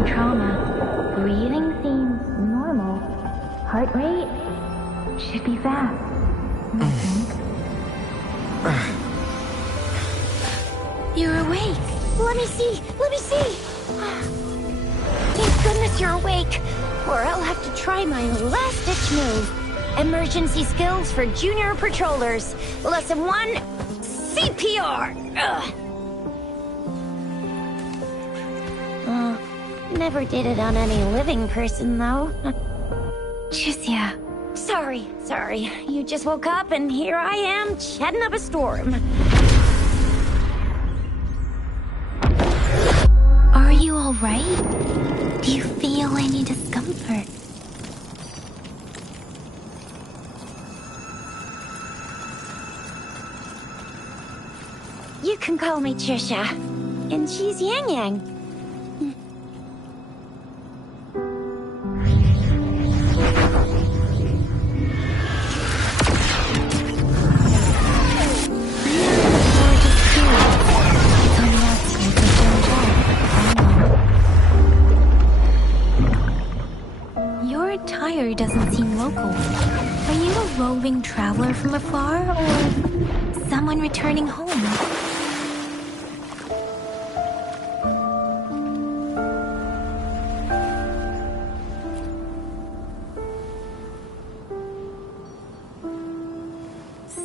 the trauma. Breathing seems normal. Heart rate should be fast. I think. You're awake. Let me see. Let me see. Thank goodness you're awake. Or I'll have to try my last-ditch move. Emergency skills for junior patrollers. Lesson 1, CPR. Never did it on any living person, though. Chisia. Sorry. You just woke up and here I am, chatting up a storm. Are you alright? Do you feel any discomfort? You can call me Trisha. And she's Yang Yang. Your attire doesn't seem local. Are you a roving traveler from afar, or someone returning home?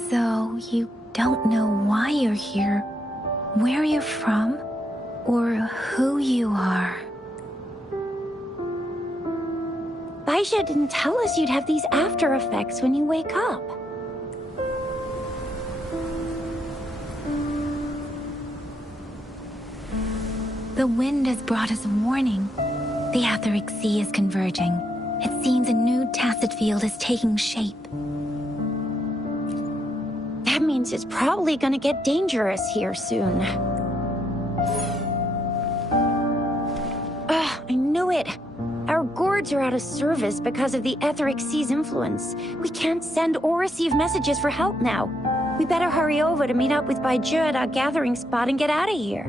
So, you don't know why you're here, where you're from, or who you are. Baisha didn't tell us you'd have these after effects when you wake up. The wind has brought us warning. The Etheric Sea is converging. It seems a new tacit field is taking shape. That means it's probably gonna get dangerous here soon. I knew it. Our gourds are out of service because of the Etheric Sea's influence. We can't send or receive messages for help now. We better hurry over to meet up with Baiju at our gathering spot and get out of here.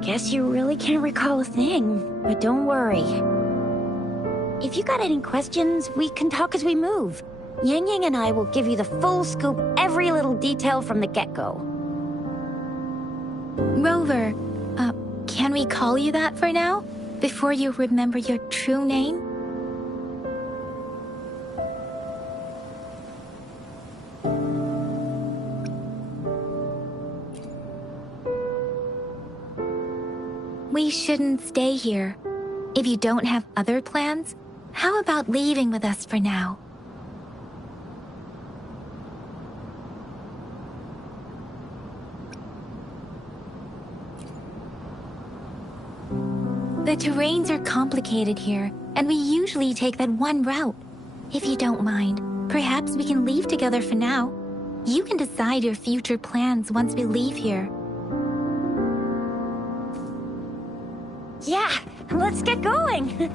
Guess you really can't recall a thing, but don't worry. If you got any questions, we can talk as we move. Yang Yang and I will give you the full scoop, every little detail from the get-go. Rover, can we call you that for now? Before you remember your true name? We shouldn't stay here. If you don't have other plans, how about leaving with us for now? The terrains are complicated here, and we usually take that one route. If you don't mind, perhaps we can leave together for now. You can decide your future plans once we leave here. Yeah, let's get going.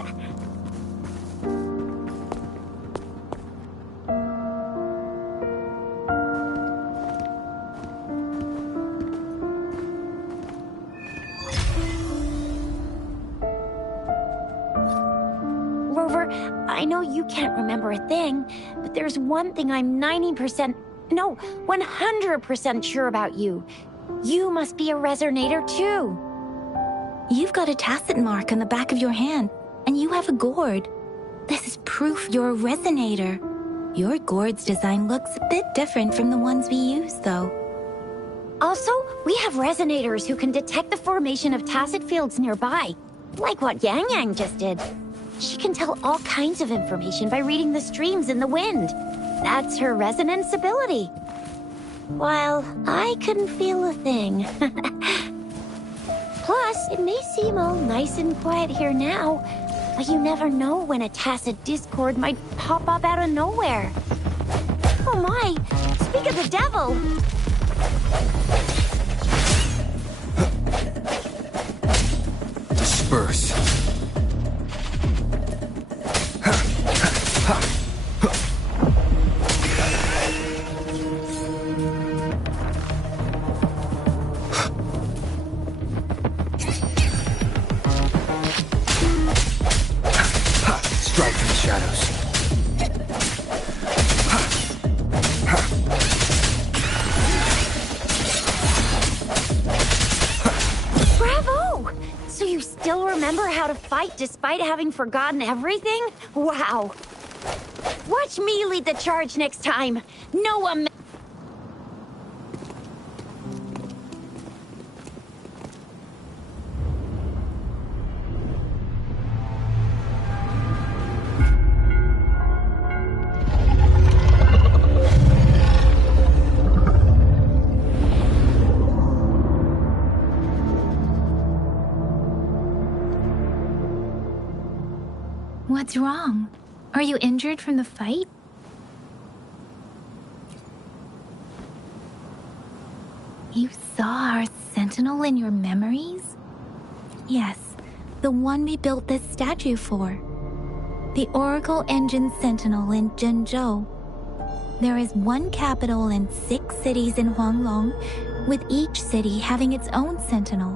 Rover, I know you can't remember a thing, but there's one thing I'm 100% sure about you. You must be a resonator too. You've got a tacit mark on the back of your hand, and you have a gourd. This is proof you're a resonator. Your gourd's design looks a bit different from the ones we use, though. Also, we have resonators who can detect the formation of tacit fields nearby, like what Yang Yang just did. She can tell all kinds of information by reading the streams in the wind. That's her resonance ability. While I couldn't feel a thing. Plus, it may seem all nice and quiet here now, but you never know when a tacit discord might pop up out of nowhere. Oh my, speak of the devil! Disperse. remember how to fight despite having forgotten everything? Wow. Watch me lead the charge next time. No one... What's wrong? Are you injured from the fight? You saw our sentinel in your memories? Yes, the one we built this statue for. The Oracle Engine Sentinel in Zhenzhou. There is one capital and 6 cities in Huanglong, with each city having its own sentinel.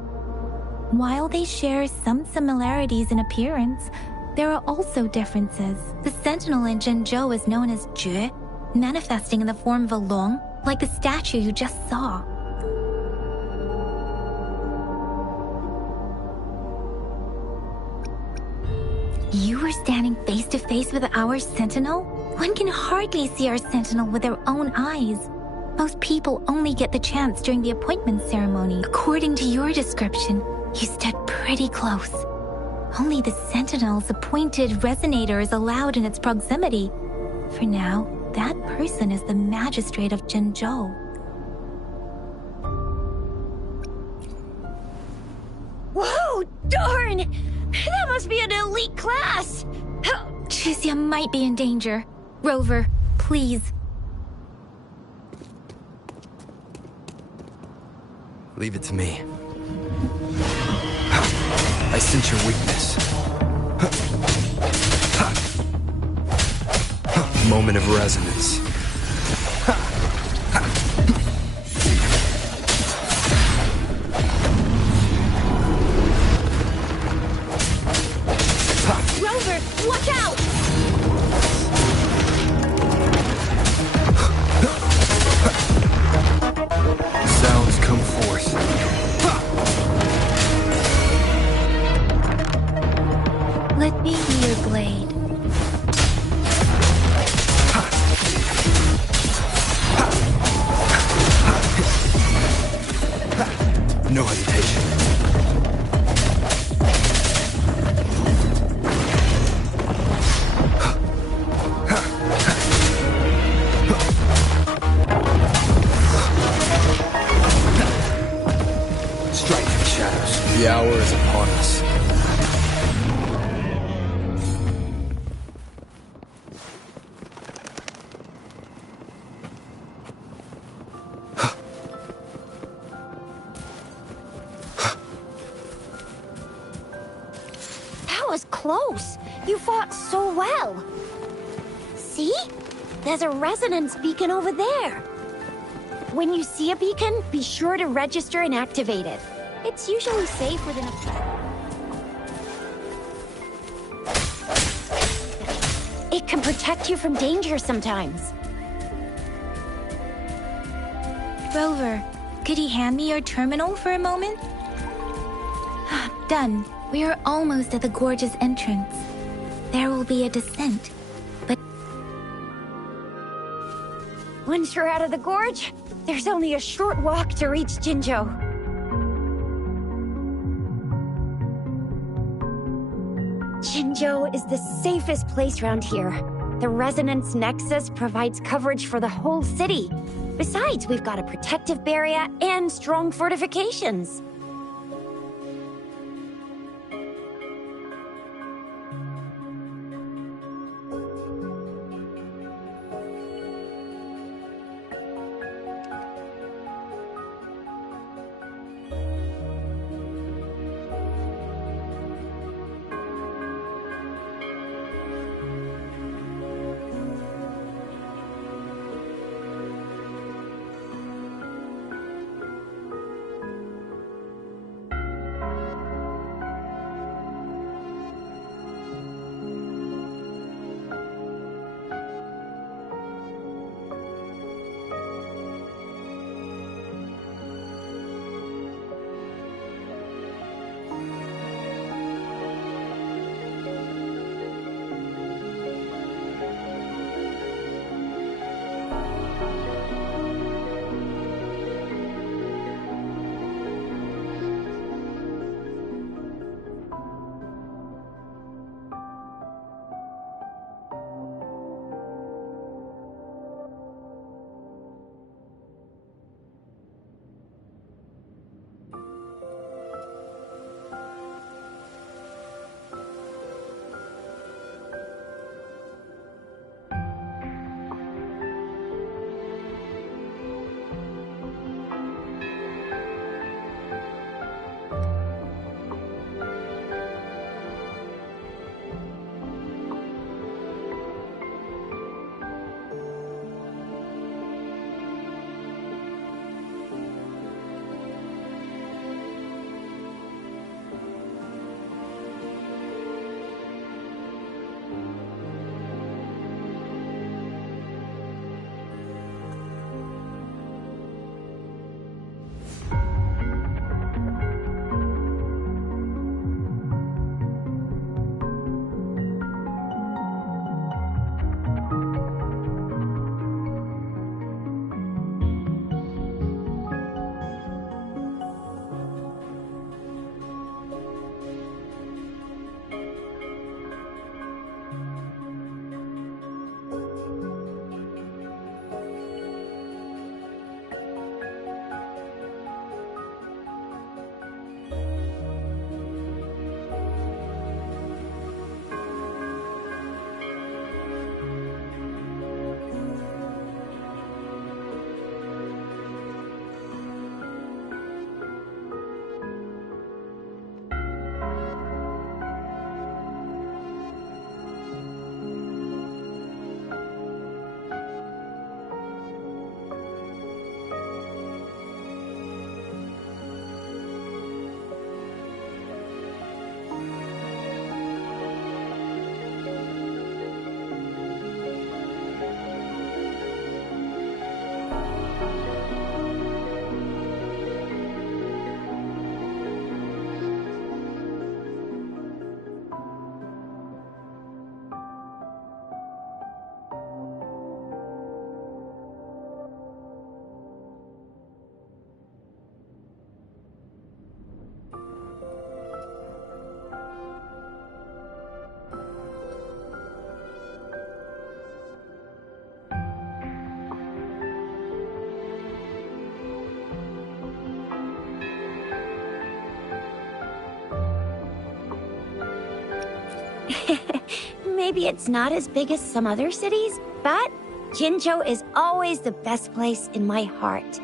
While they share some similarities in appearance, there are also differences. The sentinel in Zhenzhou is known as Jue, manifesting in the form of a long, like the statue you just saw. You were standing face to face with our sentinel? One can hardly see our sentinel with their own eyes. Most people only get the chance during the appointment ceremony. According to your description, you stood pretty close. Only the sentinel's appointed resonator is allowed in its proximity. For now, that person is the magistrate of Zhenzhou. Whoa, darn! That must be an elite class! Chixia might be in danger. Rover, please. Leave it to me. I sense your weakness. Moment of resonance. Rover, watch out! Sounds come forth. Let me be your blade. No hesitation. Strike from the shadows. The hour is upon us. Close. You fought so well. See? There's a resonance beacon over there. When you see a beacon, be sure to register and activate it. It's usually safe within a... It can protect you from danger sometimes. Rover, could you hand me your terminal for a moment? Done. We are almost at the gorge's entrance. There will be a descent, but... Once you're out of the gorge, there's only a short walk to reach Jinzhou. Jinzhou is the safest place around here. The Resonance Nexus provides coverage for the whole city. Besides, we've got a protective barrier and strong fortifications. Maybe it's not as big as some other cities, but Jinzhou is always the best place in my heart.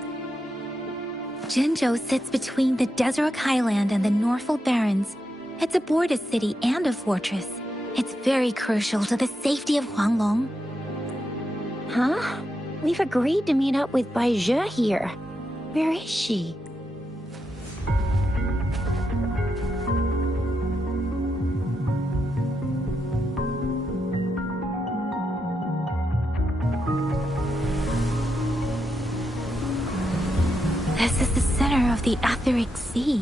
Jinzhou sits between the Desert Highland and the Norfolk Barrens. It's a border city and a fortress. It's very crucial to the safety of Huanglong. Huh? We've agreed to meet up with Bai Zhe here. Where is she? This is the center of the Etheric Sea.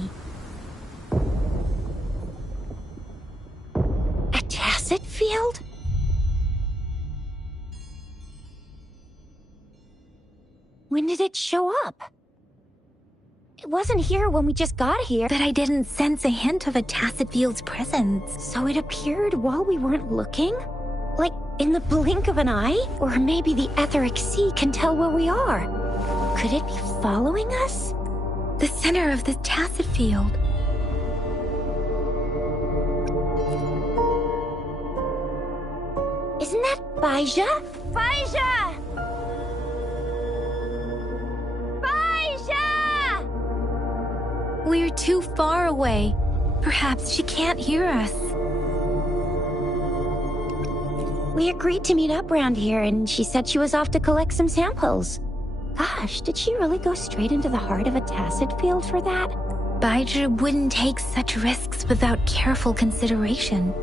A tacet field? When did it show up? It wasn't here when we just got here. But I didn't sense a hint of a tacet field's presence. So it appeared while we weren't looking? Like in the blink of an eye? Or maybe the Etheric Sea can tell where we are. Could it be following us? The center of the tacet field. Isn't that Bai Zhe? Bai Zhe! Bai Zhe! We're too far away. Perhaps she can't hear us. We agreed to meet up around here, and she said she was off to collect some samples. Gosh, did she really go straight into the heart of a tacet field for that? Bai Zhe wouldn't take such risks without careful consideration.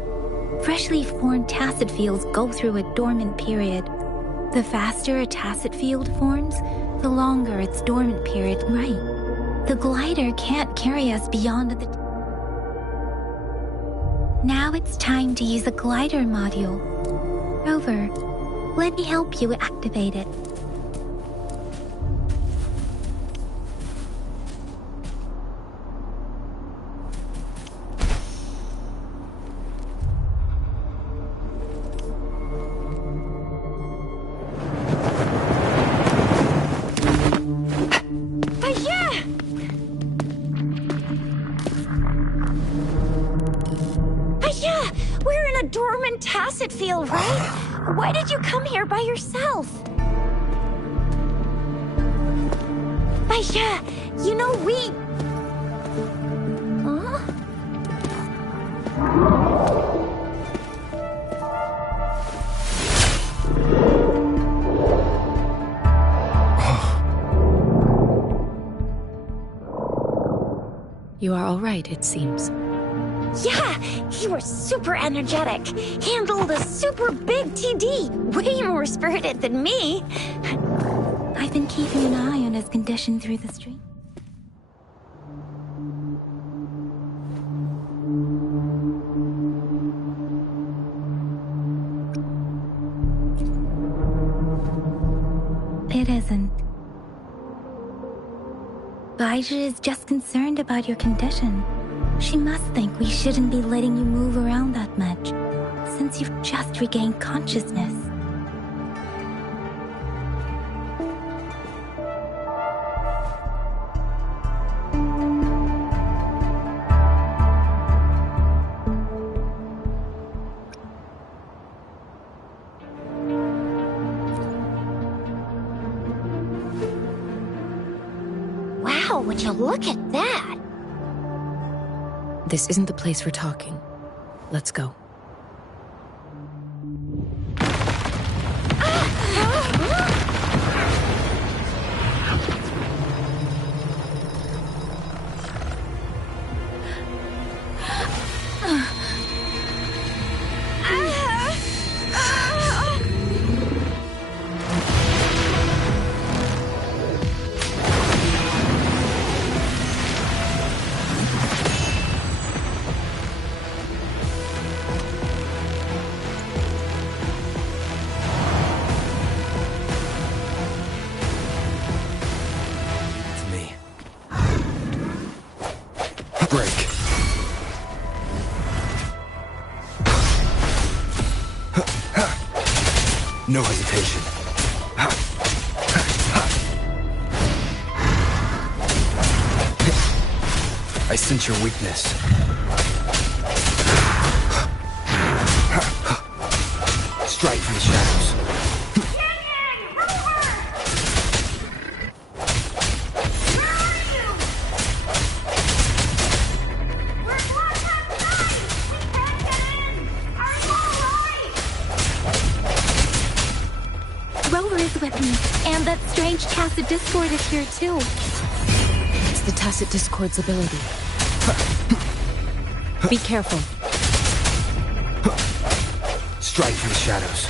Freshly formed tacet fields go through a dormant period. The faster a tacet field forms, the longer its dormant period. Right. The glider can't carry us beyond the... Now it's time to use a glider module. Rover, let me help you activate it. Tacet field, right? Why did you come here by yourself? Bai Zhe, you know we... Huh? You are all right, it seems. Yeah, you were super energetic. Handled a super big TD. Way more spirited than me. I've been keeping an eye on his condition through the stream. It isn't. Bai Zhe is just concerned about your condition. She must think we shouldn't be letting you move around that much, since you've just regained consciousness. Wow, would you look at that? This isn't the place for talking. Let's go. No hesitation. I sense your weakness. Strike from the shadows. Rover is with me, and that strange Tacit Discord is here too. It's the Tacit Discord's ability. Be careful. Strike from the shadows.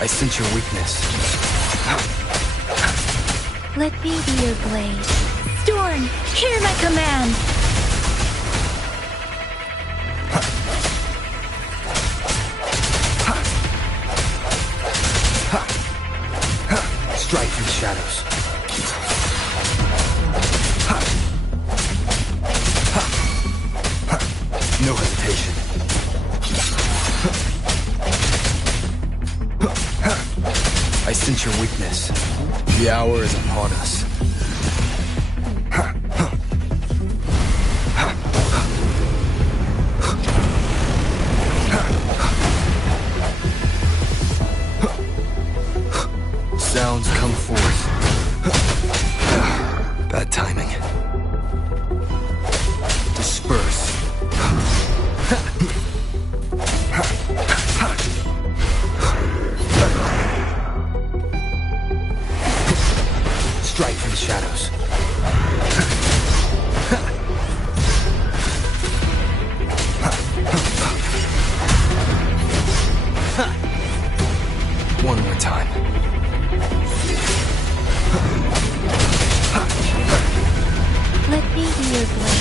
I sense your weakness. Let me be your blade. Storm, hear my command! Strike from the shadows. No hesitation. I sense your weakness. The hour is upon us. Sounds come forth. Bad timing. Disperse. Strike from the shadows. One more time. Let me be your blade.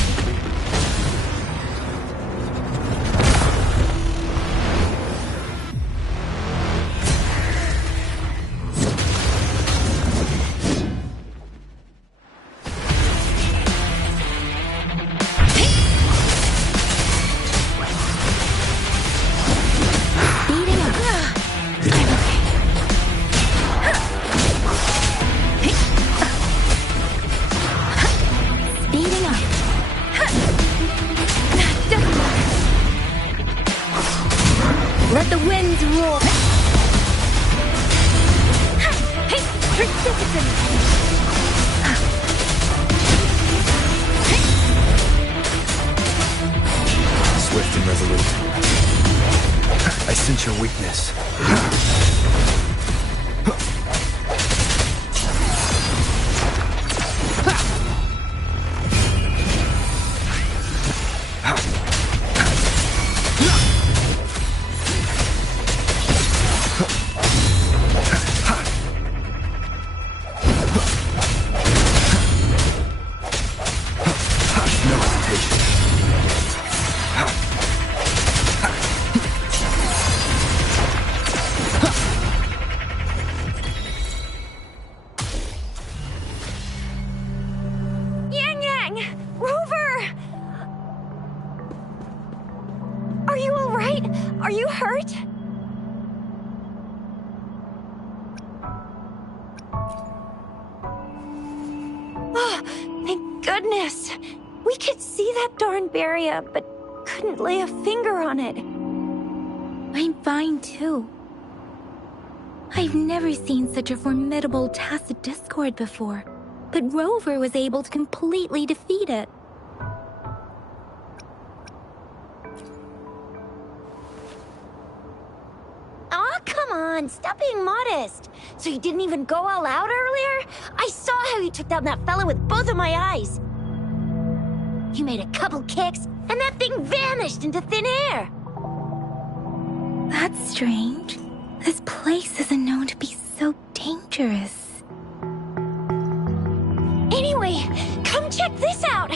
Beating up. I'm okay. Speeding up. Doesn't matter. Let the winds roar. Persistence. Swift and resolute. I sense your weakness. No hesitation. Yang Yang! Rover! Are you alright? Are you hurt? Oh, thank goodness. We could see that darn barrier, but couldn't lay a finger on it. I'm fine too. I've never seen such a formidable Tacit Discord before, but Rover was able to completely defeat it. Aw, come on, stop being modest. So you didn't even go all out earlier? I saw how you took down that fella with both of my eyes. You made a couple kicks, and that thing vanished into thin air. That's strange. This place isn't known to be so dangerous. Anyway, come check this out.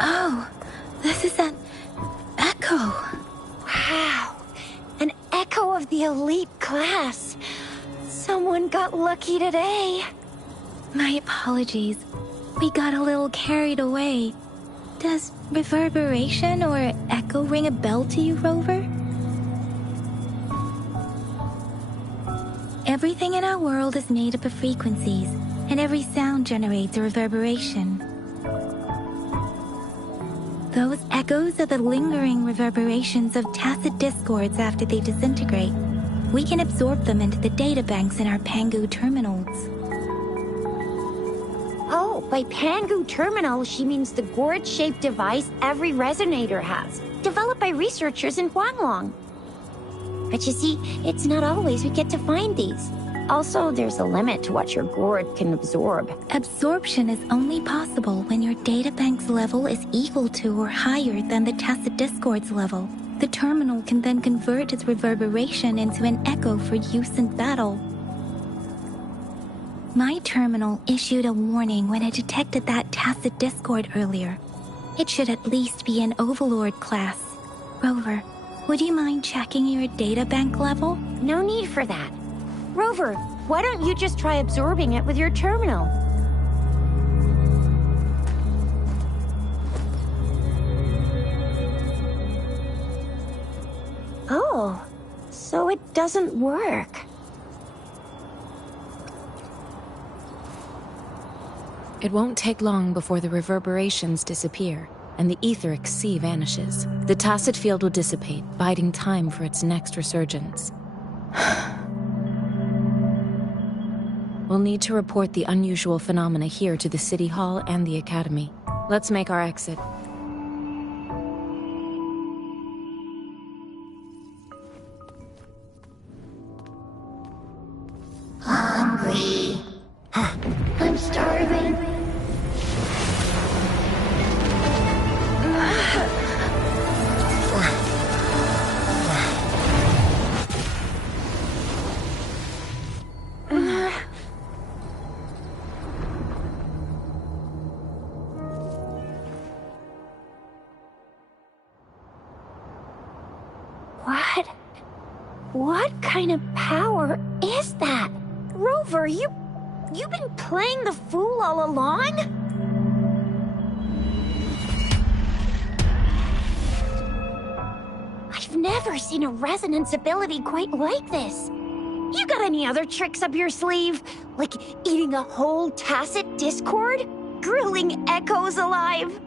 Oh, this is an echo. Wow, an echo of the elite class. Someone got lucky today. My apologies. We got a little carried away. Does reverberation or echo ring a bell to you, Rover? Everything in our world is made up of frequencies, and every sound generates a reverberation. Those echoes are the lingering reverberations of tacit discords after they disintegrate. We can absorb them into the databanks in our Pangu terminals. Oh, by Pangu terminal, she means the gourd-shaped device every resonator has, developed by researchers in Huanglong. But you see, it's not always we get to find these. Also, there's a limit to what your gourd can absorb. Absorption is only possible when your databank's level is equal to or higher than the tacit discord's level. The terminal can then convert its reverberation into an echo for use in battle. My terminal issued a warning when it detected that tacit discord earlier. It should at least be an Overlord class. Rover, would you mind checking your databank level? No need for that. Rover, why don't you just try absorbing it with your terminal? Oh, so it doesn't work. It won't take long before the reverberations disappear, and the etheric sea vanishes. The tacit field will dissipate, biding time for its next resurgence. We'll need to report the unusual phenomena here to the City Hall and the Academy. Let's make our exit. Hungry. I'm starving. What kind of power is that? Rover, you've been playing the fool all along? I've never seen a resonance ability quite like this. You got any other tricks up your sleeve? Like eating a whole tacit discord? Grilling echoes alive?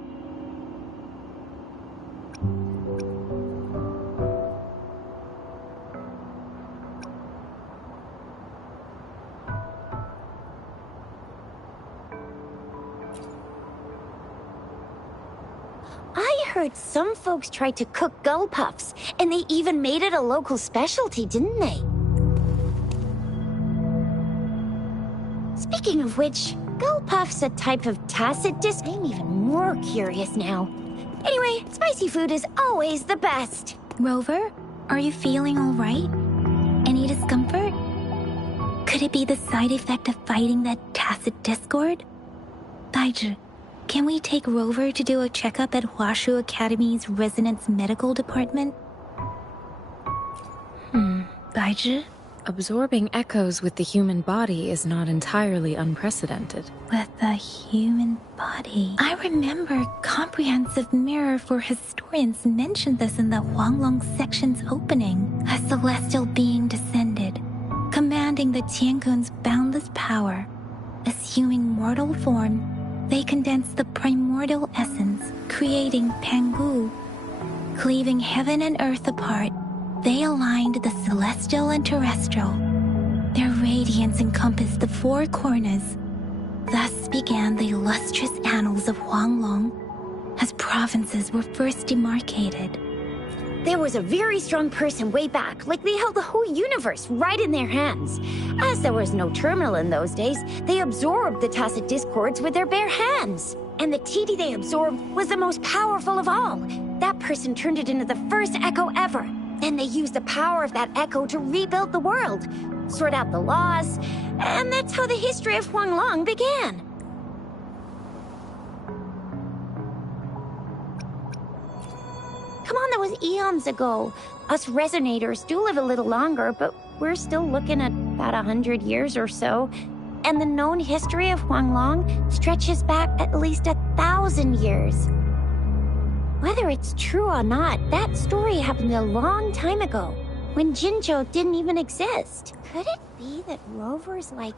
I heard some folks tried to cook gull puffs, and they even made it a local specialty, didn't they? Speaking of which, gull puff's a type of tacit disc. I'm even more curious now. Anyway, spicy food is always the best. Rover, are you feeling all right? Any discomfort? Could it be the side effect of fighting that tacit discord? Daiju, can we take Rover to do a checkup at Huashu Academy's Resonance Medical Department? Daiju? Absorbing echoes with the human body is not entirely unprecedented. With the human body. I remember Comprehensive Mirror for Historians mentioned this in the Huanglong section's opening. A celestial being descended, commanding the Tiankun's boundless power. Assuming mortal form, they condensed the primordial essence, creating Pangu. Cleaving heaven and earth apart, they aligned the celestial and terrestrial. Their radiance encompassed the four corners. Thus began the illustrious annals of Huanglong, as provinces were first demarcated. There was a very strong person way back, like they held the whole universe right in their hands. As there was no terminal in those days, they absorbed the tacit discords with their bare hands. And the TD they absorbed was the most powerful of all. That person turned it into the first echo ever. Then they used the power of that echo to rebuild the world, sort out the laws, and that's how the history of Huanglong began. Come on, that was eons ago. Us resonators do live a little longer, but we're still looking at about 100 years or so. And the known history of Huanglong stretches back at least 1,000 years. Whether it's true or not, that story happened a long time ago. when Jinzhou didn't even exist. Could it be that Rover's like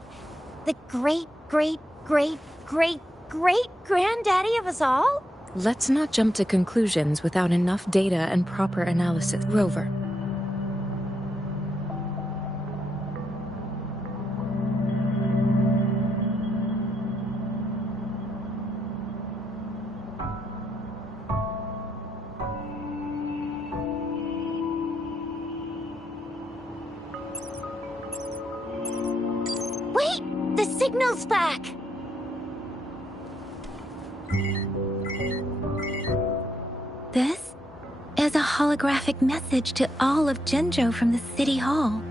the great-great-great-great-great-granddaddy of us all? Let's not jump to conclusions without enough data and proper analysis. Rover. Wait! The signal's back! This is a holographic message to all of Jinzhou from the City Hall.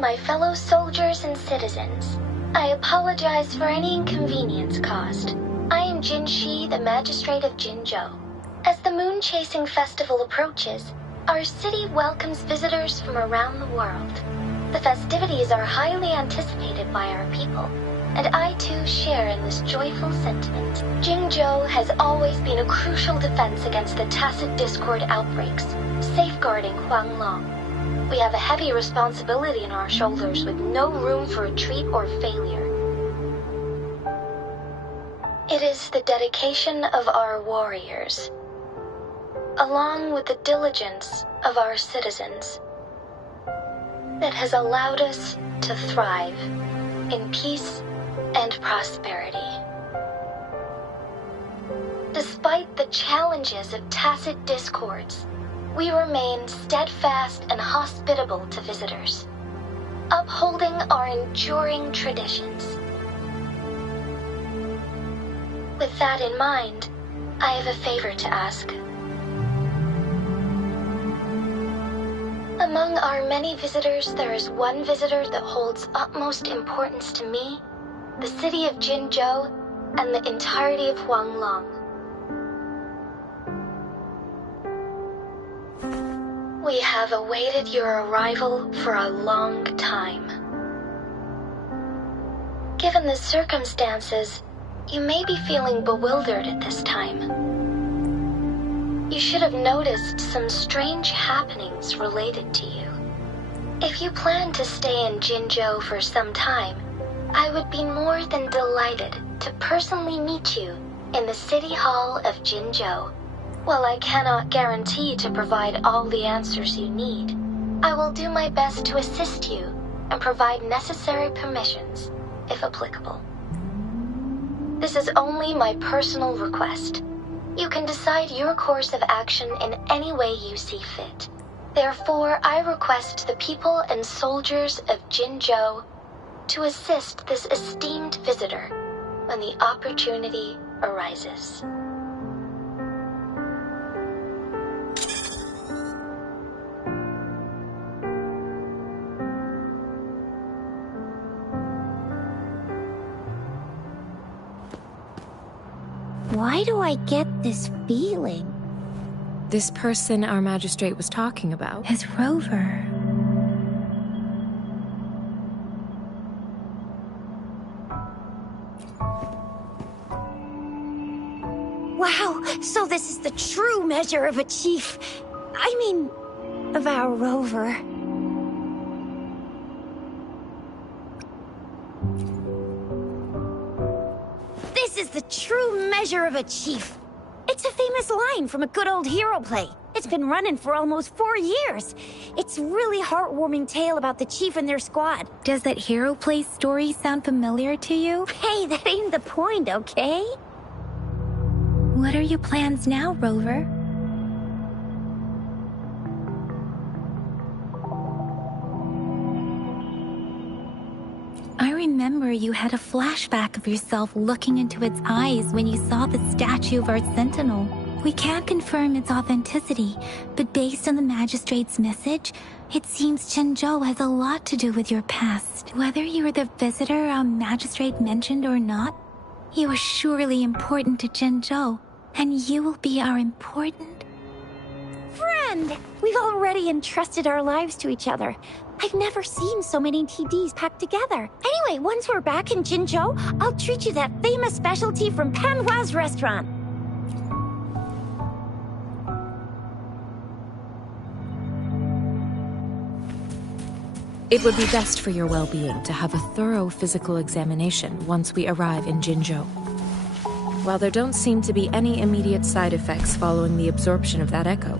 My fellow soldiers and citizens, I apologize for any inconvenience caused. I am Jin Shi, the Magistrate of Jinzhou. As the Moon Chasing Festival approaches, our city welcomes visitors from around the world. The festivities are highly anticipated by our people, and I too share in this joyful sentiment. Jinzhou has always been a crucial defense against the tacit discord outbreaks, safeguarding Huanglong. We have a heavy responsibility on our shoulders with no room for retreat or failure. It is the dedication of our warriors, along with the diligence of our citizens, that has allowed us to thrive in peace and prosperity. Despite the challenges of tacit discords, we remain steadfast and hospitable to visitors, upholding our enduring traditions. With that in mind, I have a favor to ask. Among our many visitors, there is one visitor that holds utmost importance to me, the city of Jinzhou, and the entirety of Huanglong. We have awaited your arrival for a long time. Given the circumstances, you may be feeling bewildered at this time. You should have noticed some strange happenings related to you. If you plan to stay in Jinzhou for some time, I would be more than delighted to personally meet you in the City Hall of Jinzhou. While I cannot guarantee to provide all the answers you need, I will do my best to assist you and provide necessary permissions, if applicable. This is only my personal request. You can decide your course of action in any way you see fit. Therefore, I request the people and soldiers of Jinzhou to assist this esteemed visitor when the opportunity arises. Why do I get this feeling? This person our magistrate was talking about. Is Rover. Wow, so this is the true measure of a chief. I mean, of our Rover. This is the true measure of a chief. It's a famous line from a good old hero play. It's been running for almost 4 years. It's a really heartwarming tale about the chief and their squad. Does that hero play story sound familiar to you? Hey, that ain't the point, okay? What are your plans now, Rover? I remember you had a flashback of yourself looking into its eyes when you saw the statue of our sentinel. We can't confirm its authenticity, but based on the magistrate's message, it seems Jinzhou has a lot to do with your past. Whether you were the visitor our magistrate mentioned or not, you are surely important to Jinzhou, and you will be our important friend! We've already entrusted our lives to each other. I've never seen so many TDs packed together. Anyway, once we're back in Jinzhou, I'll treat you that famous specialty from Panhua's restaurant. It would be best for your well-being to have a thorough physical examination once we arrive in Jinzhou. While there don't seem to be any immediate side effects following the absorption of that echo,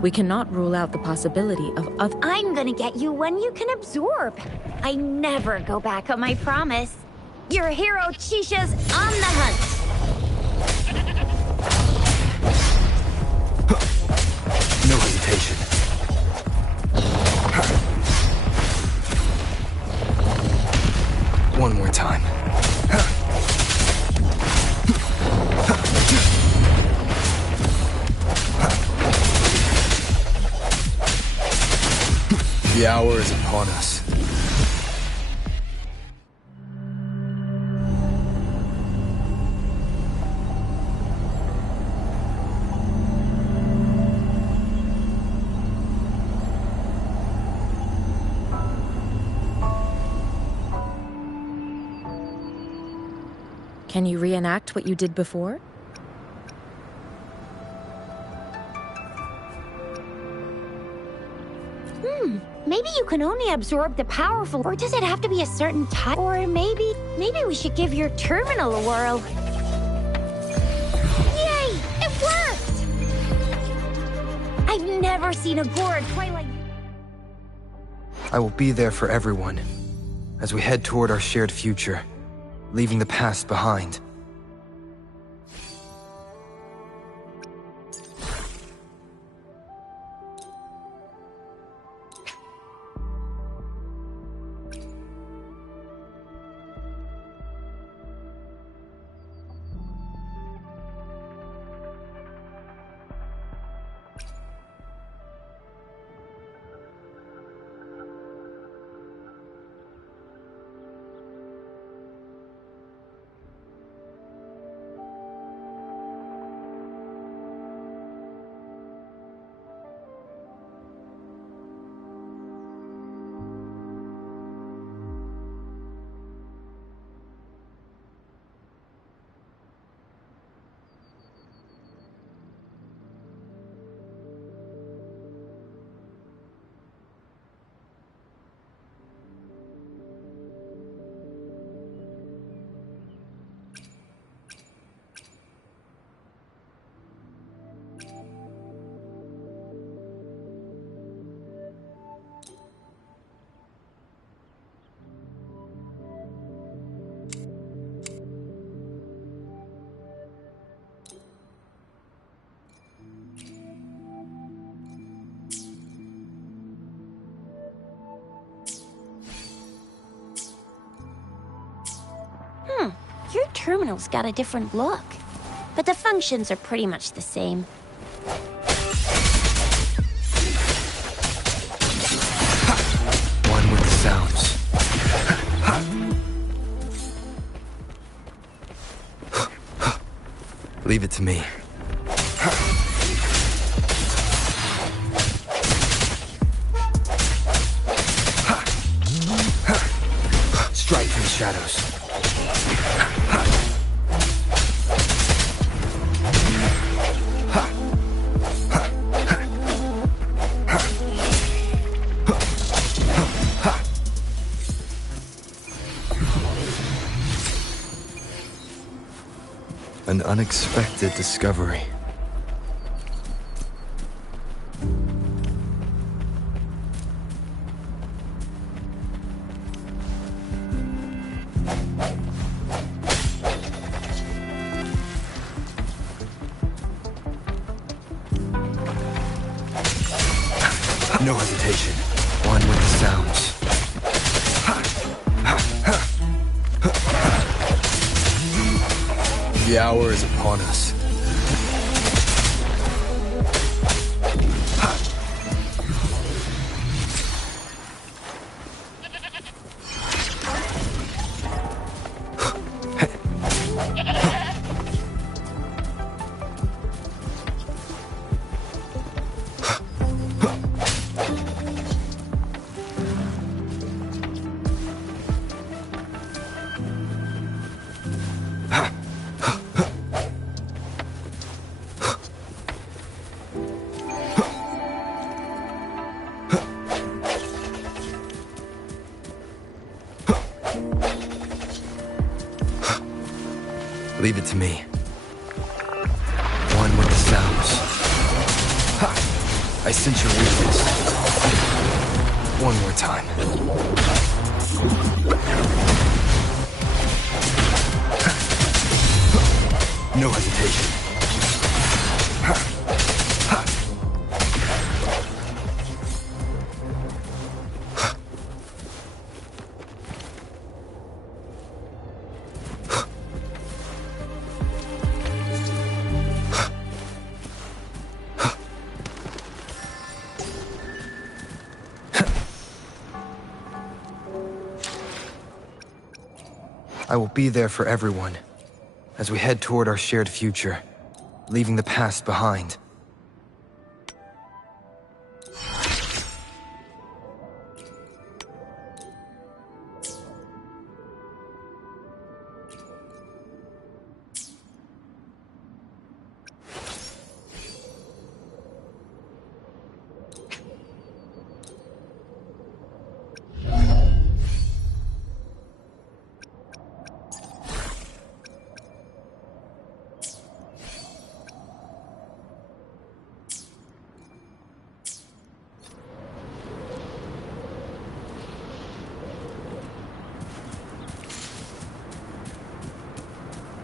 we cannot rule out the possibility of other— I'm gonna get you one you can absorb. I never go back on my promise. Your hero Chisha's on the hunt. No hesitation. One more time. The hour is upon us. Can you reenact what you did before? Maybe you can only absorb the powerful, or does it have to be a certain type? Or maybe we should give your terminal a whirl. Yay! It worked! I've never seen a gourd play like... I will be there for everyone as we head toward our shared future, leaving the past behind. Your terminal's got a different look, but the functions are pretty much the same. One with the sounds. Leave it to me. Strike from the shadows. An unexpected discovery. No hesitation. One with the sounds. The hour is upon us. Leave it to me. One with the sounds. Ha! I sense your weakness. One more time. No hesitation. I will be there for everyone as we head toward our shared future, leaving the past behind.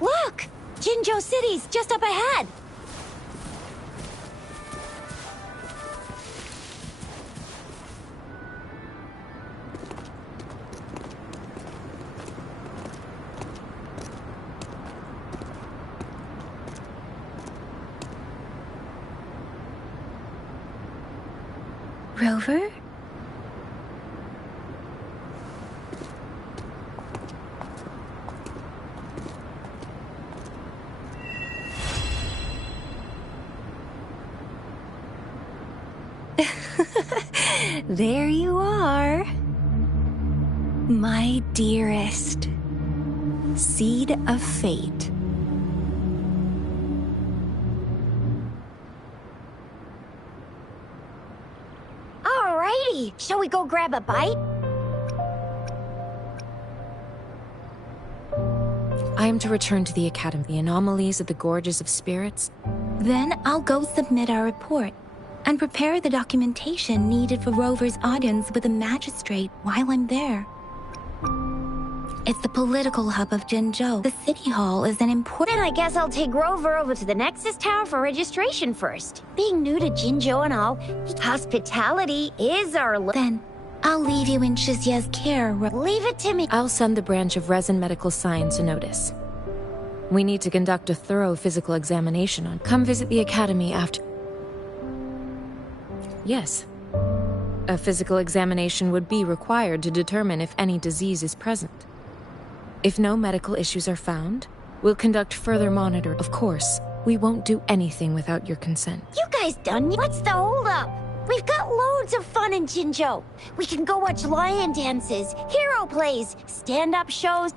Look! Jinzhou City's just up ahead! Rover? There you are. My dearest. Seed of fate. Alrighty, shall we go grab a bite? I am to return to the Academy. The anomalies of the Gorges of Spirits. Then I'll go submit our report and prepare the documentation needed for Rover's audience with the magistrate while I'm there. It's the political hub of Jinzhou. The city hall is an important... Then I guess I'll take Rover over to the Nexus Tower for registration first. Being new to Jinzhou and all, hospitality is our... Then I'll leave you in Shixia's care. Leave it to me. I'll send the branch of Resin Medical Science a notice. We need to conduct a thorough physical examination on... Come visit the Academy after... Yes. A physical examination would be required to determine if any disease is present. If no medical issues are found, we'll conduct further monitor. Of course, we won't do anything without your consent. You guys done? What's the holdup? We've got loads of fun in Jinzhou. We can go watch lion dances, hero plays, stand-up shows.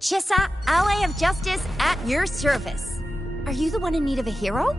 Chissa, ally of justice, at your service. Are you the one in need of a hero?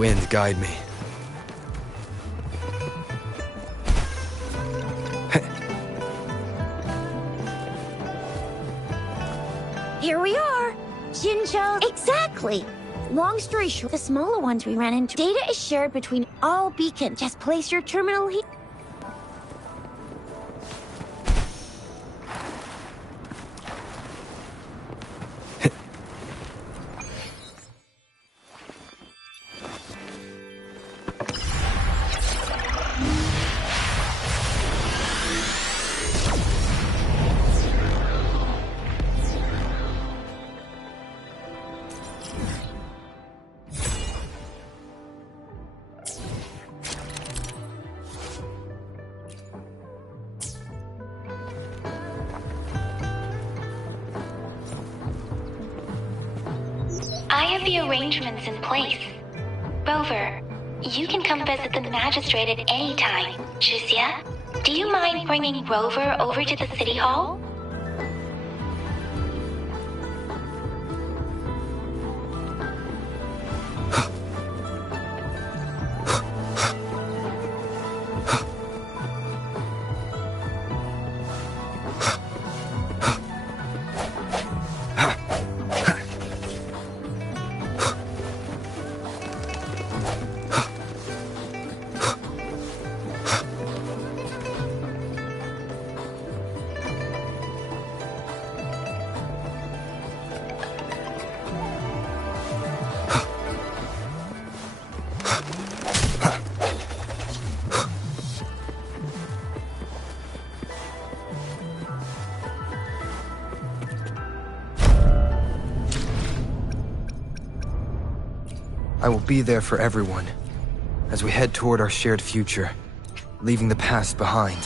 Wind, guide me. Here we are! Jinzhou. Exactly! Long story short, the smaller ones we ran into, data is shared between all beacons. Just place your terminal here. I have the arrangements in place. Rover, you can come visit the magistrate at any time. Juzia, do you mind bringing Rover over to the city hall? I will be there for everyone, as we head toward our shared future, leaving the past behind.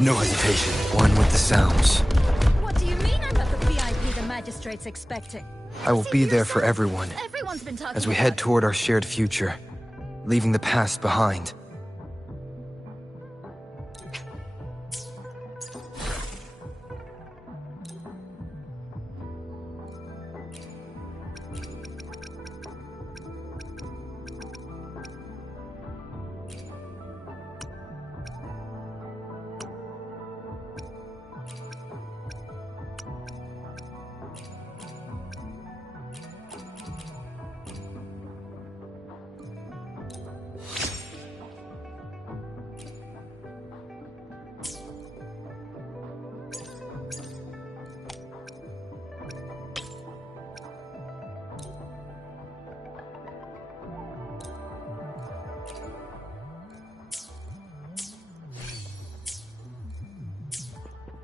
No hesitation. One with the sounds. What do you mean I'm not the VIP the magistrate's expecting? I will be there for everyone, Everyone's been talking as we head about toward our shared future, leaving the past behind.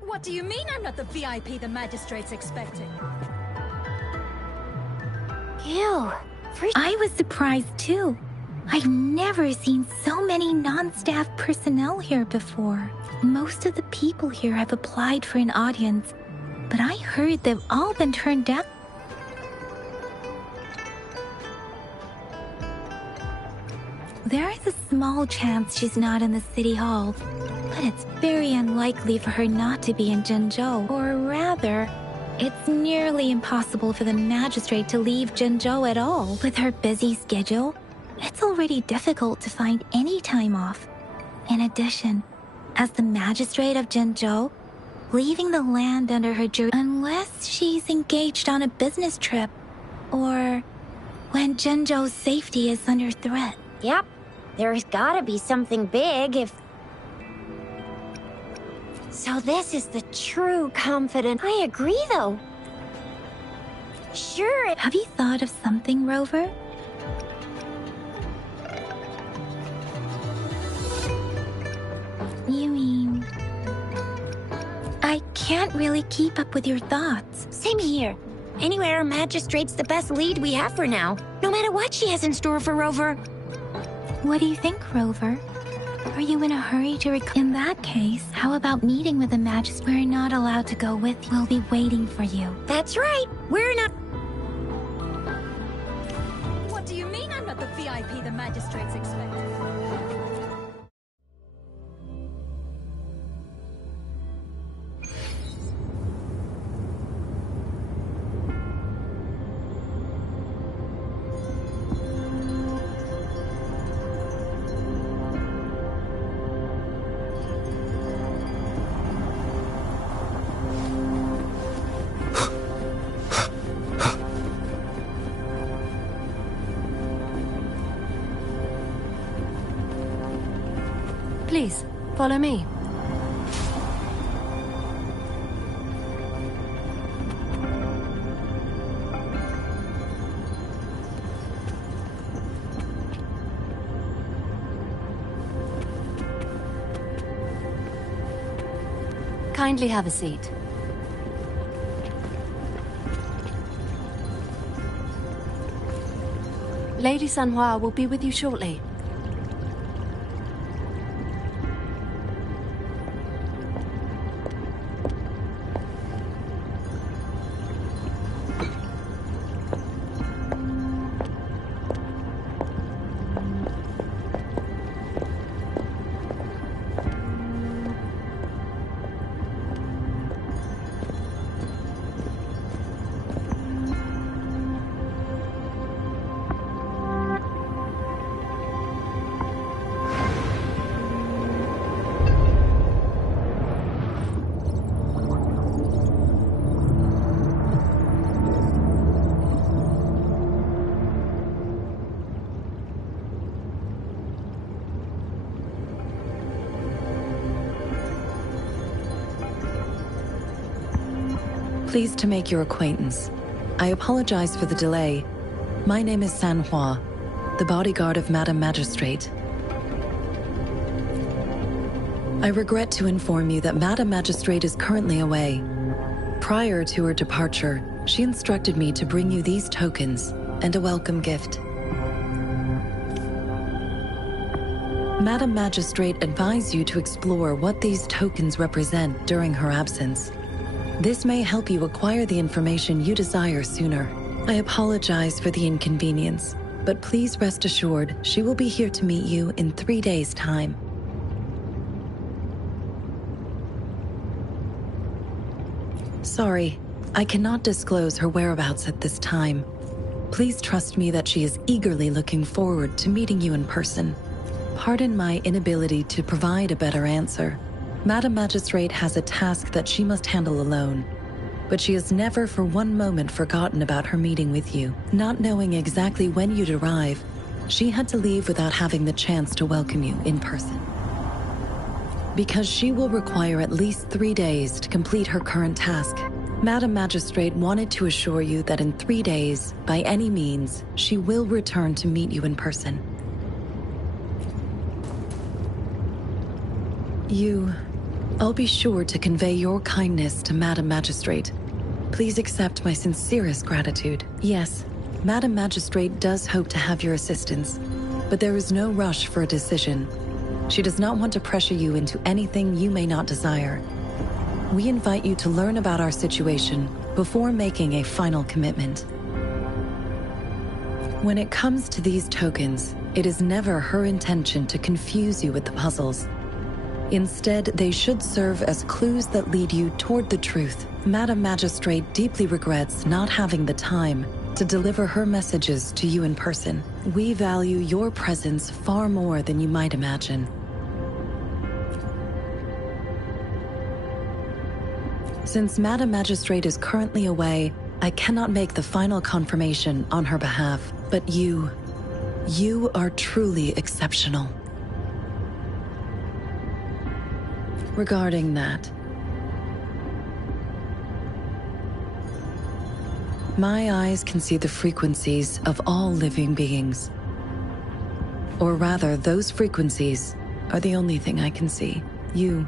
What do you mean I'm not the VIP the magistrate's expecting? Ew. I was surprised too. I've never seen so many non-staff personnel here before. Most of the people here have applied for an audience, but I heard they've all been turned down. There is a small chance she's not in the city hall, but it's very unlikely for her not to be in Jinzhou. Or rather, it's nearly impossible for the magistrate to leave Jinzhou at all. With her busy schedule, it's already difficult to find any time off. In addition, as the magistrate of Jinzhou, leaving the land under her jurisdiction unless she's engaged on a business trip, or when Jinzhou's safety is under threat. Yep. There's gotta be something big if... So this is the true confident. I agree, though. Sure. Have you thought of something, Rover? You mean... I can't really keep up with your thoughts. Same here. Anywhere, Magistrate's the best lead we have for now. No matter what she has in store for Rover. What do you think, Rover? Are you in a hurry to In that case, how about meeting with the Magistrate? We're not allowed to go with you. We'll be waiting for you. That's right. We're not... What do you mean I'm not the VIP the magistrates expect? Please, follow me. Kindly have a seat. Lady Sanhua will be with you shortly. Pleased to make your acquaintance. I apologize for the delay. My name is Sanhua, the bodyguard of Madam Magistrate. I regret to inform you that Madam Magistrate is currently away. Prior to her departure, she instructed me to bring you these tokens and a welcome gift. Madam Magistrate advised you to explore what these tokens represent during her absence. This may help you acquire the information you desire sooner. I apologize for the inconvenience, but please rest assured she will be here to meet you in 3 days' time. Sorry, I cannot disclose her whereabouts at this time. Please trust me that she is eagerly looking forward to meeting you in person. Pardon my inability to provide a better answer. Madam Magistrate has a task that she must handle alone, but she has never for one moment forgotten about her meeting with you. Not knowing exactly when you'd arrive, she had to leave without having the chance to welcome you in person. Because she will require at least 3 days to complete her current task, Madam Magistrate wanted to assure you that in 3 days, by any means, she will return to meet you in person. I'll be sure to convey your kindness to Madam Magistrate. Please accept my sincerest gratitude. Yes, Madam Magistrate does hope to have your assistance, but there is no rush for a decision. She does not want to pressure you into anything you may not desire. We invite you to learn about our situation before making a final commitment. When it comes to these tokens, it is never her intention to confuse you with the puzzles. Instead, they should serve as clues that lead you toward the truth. Madam Magistrate deeply regrets not having the time to deliver her messages to you in person. We value your presence far more than you might imagine. Since Madam Magistrate is currently away, I cannot make the final confirmation on her behalf, but you are truly exceptional. Regarding that, My eyes can see the frequencies of all living beings. Or rather, those frequencies are the only thing I can see. You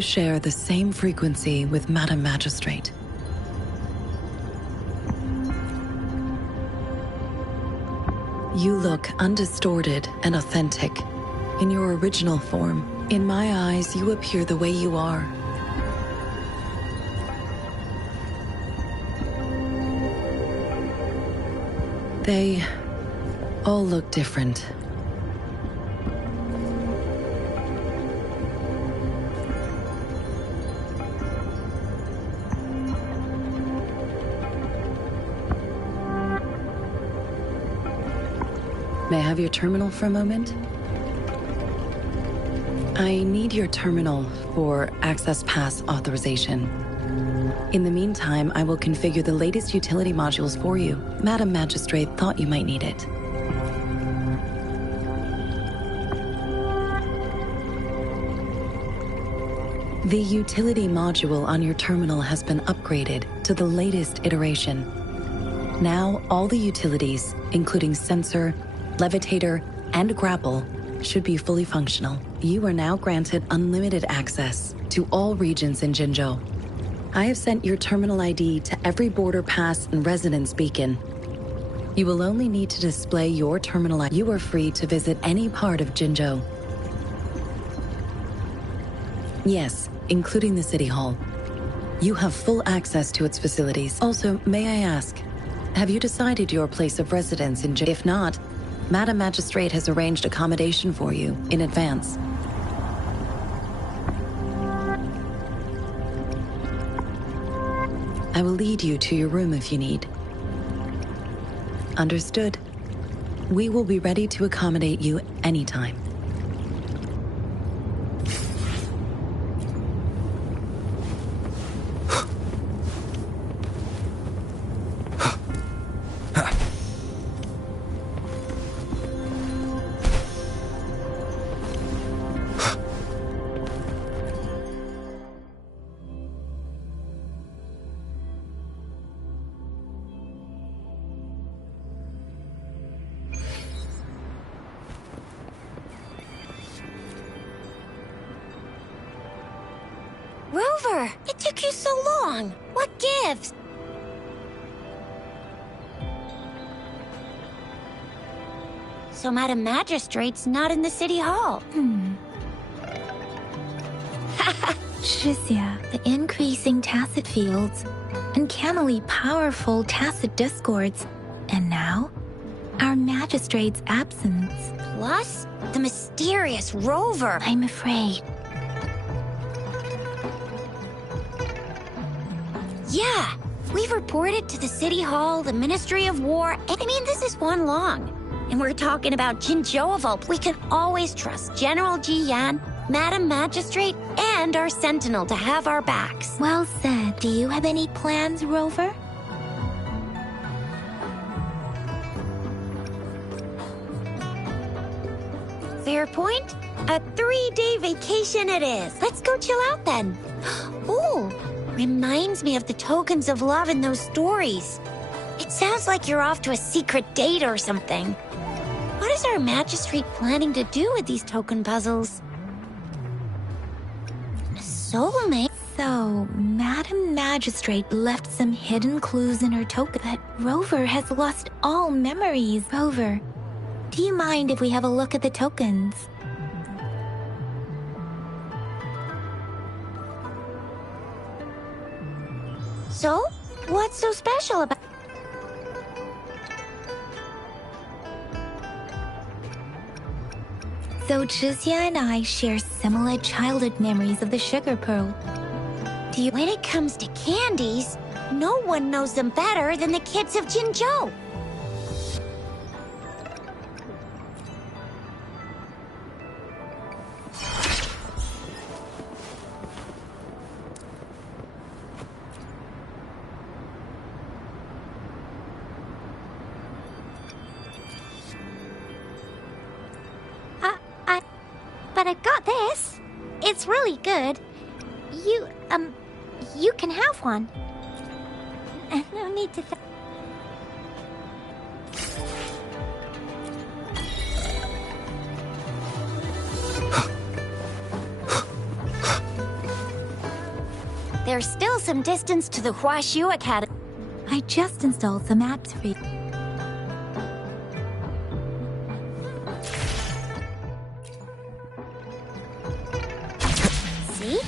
share the same frequency with Madam Magistrate. You look undistorted and authentic. In your original form, in my eyes, you appear the way you are. They all look different. May I have your terminal for a moment? I need your terminal for Access Pass authorization. In the meantime, I will configure the latest utility modules for you. Madam Magistrate thought you might need it. The utility module on your terminal has been upgraded to the latest iteration. Now, all the utilities, including sensor, levitator, and grapple, should be fully functional. You are now granted unlimited access to all regions in Jinzhou. I have sent your terminal ID to every border pass and residence beacon. You will only need to display your terminal ID. You are free to visit any part of Jinzhou. Yes, including the City Hall. You have full access to its facilities. Also, may I ask, have you decided your place of residence in Jinzhou? If not, Madam Magistrate has arranged accommodation for you in advance. I will lead you to your room if you need. Understood. We will be ready to accommodate you anytime. Rover, it took you so long. What gives? So Madam Magistrate's not in the City Hall. Shizia, the increasing tacit fields, uncannily powerful tacit discords, and now, our Magistrate's absence. Plus, the mysterious Rover. I'm afraid. Yeah, we've reported to the City Hall, the Ministry of War. I mean, this is one long. And we're talking about Jinzhou of all. We can always trust General Ji Yan, Madam Magistrate, and our Sentinel to have our backs. Well said. Do you have any plans, Rover? Fair point. A 3-day vacation it is. Let's go chill out then. Ooh, reminds me of the tokens of love in those stories. It sounds like you're off to a secret date or something. What is our Magistrate planning to do with these token puzzles? Soulmate? So, Madam Magistrate left some hidden clues in her token, but Rover has lost all memories. Rover, do you mind if we have a look at the tokens? So, what's so special about... So Jizya and I share similar childhood memories of the sugar pearl. When it comes to candies, no one knows them better than the kids of Jinzhou. But I got this. It's really good. You can have one. need to There's still some distance to the Huashu Academy. I just installed some apps for you. See?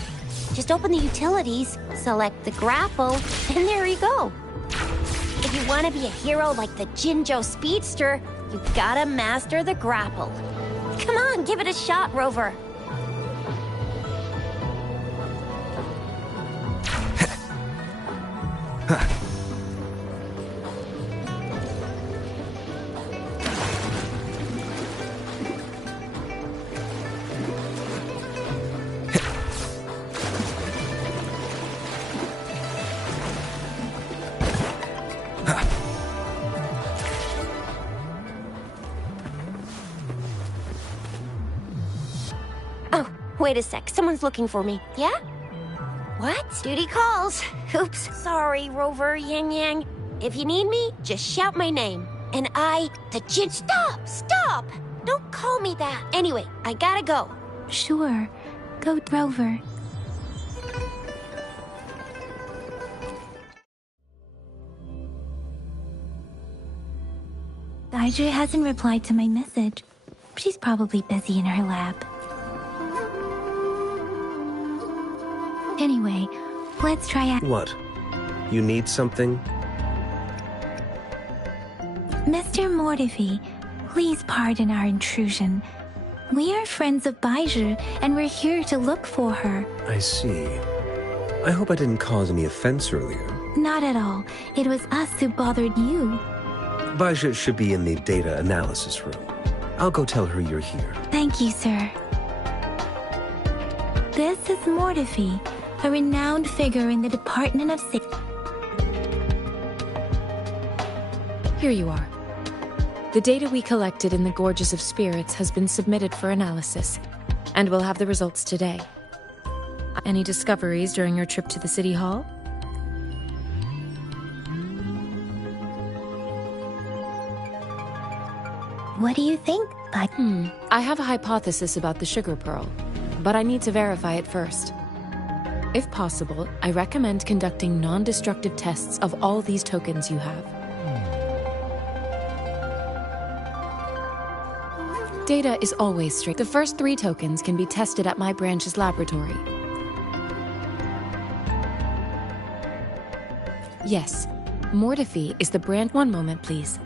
Just open the utilities, select the grapple, and there you go. If you want to be a hero like the Jinjo Speedster, you gotta master the grapple. Come on, give it a shot, Rover. Oh, wait a sec. Someone's looking for me. Yeah? What? Duty calls. Oops. Sorry, Rover, Yang Yang. If you need me, just shout my name. And the Jin... Stop! Stop! Don't call me that. Anyway, I gotta go. Sure. Go, Rover. Audrey hasn't replied to my message. She's probably busy in her lab. Anyway, let's try What? You need something? Mr. Mortifi, please pardon our intrusion. We are friends of Baizhi, and we're here to look for her. I see. I hope I didn't cause any offense earlier. Not at all. It was us who bothered you. Baizhi should be in the data analysis room. I'll go tell her you're here. Thank you, sir. This is Mortifi, a renowned figure in the Department of Safety. Here you are. The data we collected in the Gorges of Spirits has been submitted for analysis, and we'll have the results today. Any discoveries during your trip to the City Hall? What do you think? I have a hypothesis about the sugar pearl, but I need to verify it first. If possible, I recommend conducting non-destructive tests of all these tokens you have. Data is always straight. The first 3 tokens can be tested at my branch's laboratory. Yes, Mortifi is the brand. One moment, please.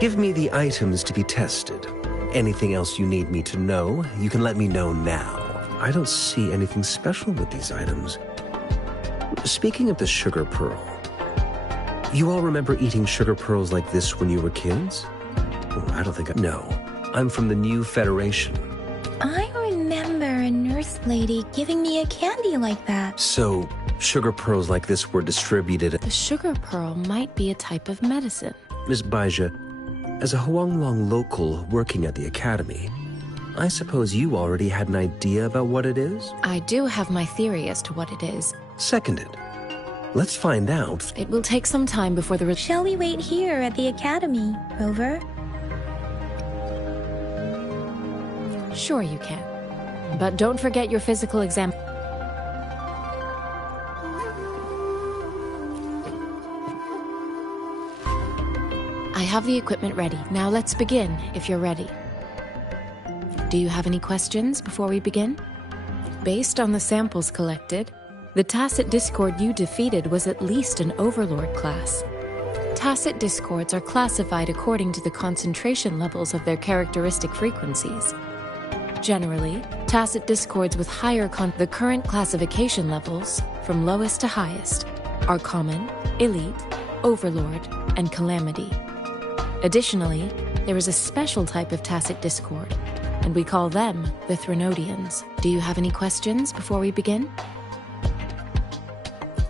Give me the items to be tested. Anything else you need me to know, you can let me know now. I don't see anything special with these items. Speaking of the sugar pearl, you all remember eating sugar pearls like this when you were kids? Oh, I don't think No, I'm from the new Federation. I remember a nurse lady giving me a candy like that. So, sugar pearls like this were distributed. The sugar pearl might be a type of medicine. Ms. Baizhi, as a Huanglong local working at the Academy, I suppose you already had an idea about what it is? I do have my theory as to what it is. Seconded. Let's find out. It will take some time before the Shall we wait here at the Academy, Rover? Sure you can. But don't forget your physical exam. I have the equipment ready. Now let's begin, if you're ready. Do you have any questions before we begin? Based on the samples collected, the Tacit Discord you defeated was at least an Overlord class. Tacit Discords are classified according to the concentration levels of their characteristic frequencies. Generally, Tacit Discords with higher the current classification levels, from lowest to highest, are Common, Elite, Overlord, and Calamity. Additionally, there is a special type of Tacit Discord, and we call them the Threnodians. Do you have any questions before we begin?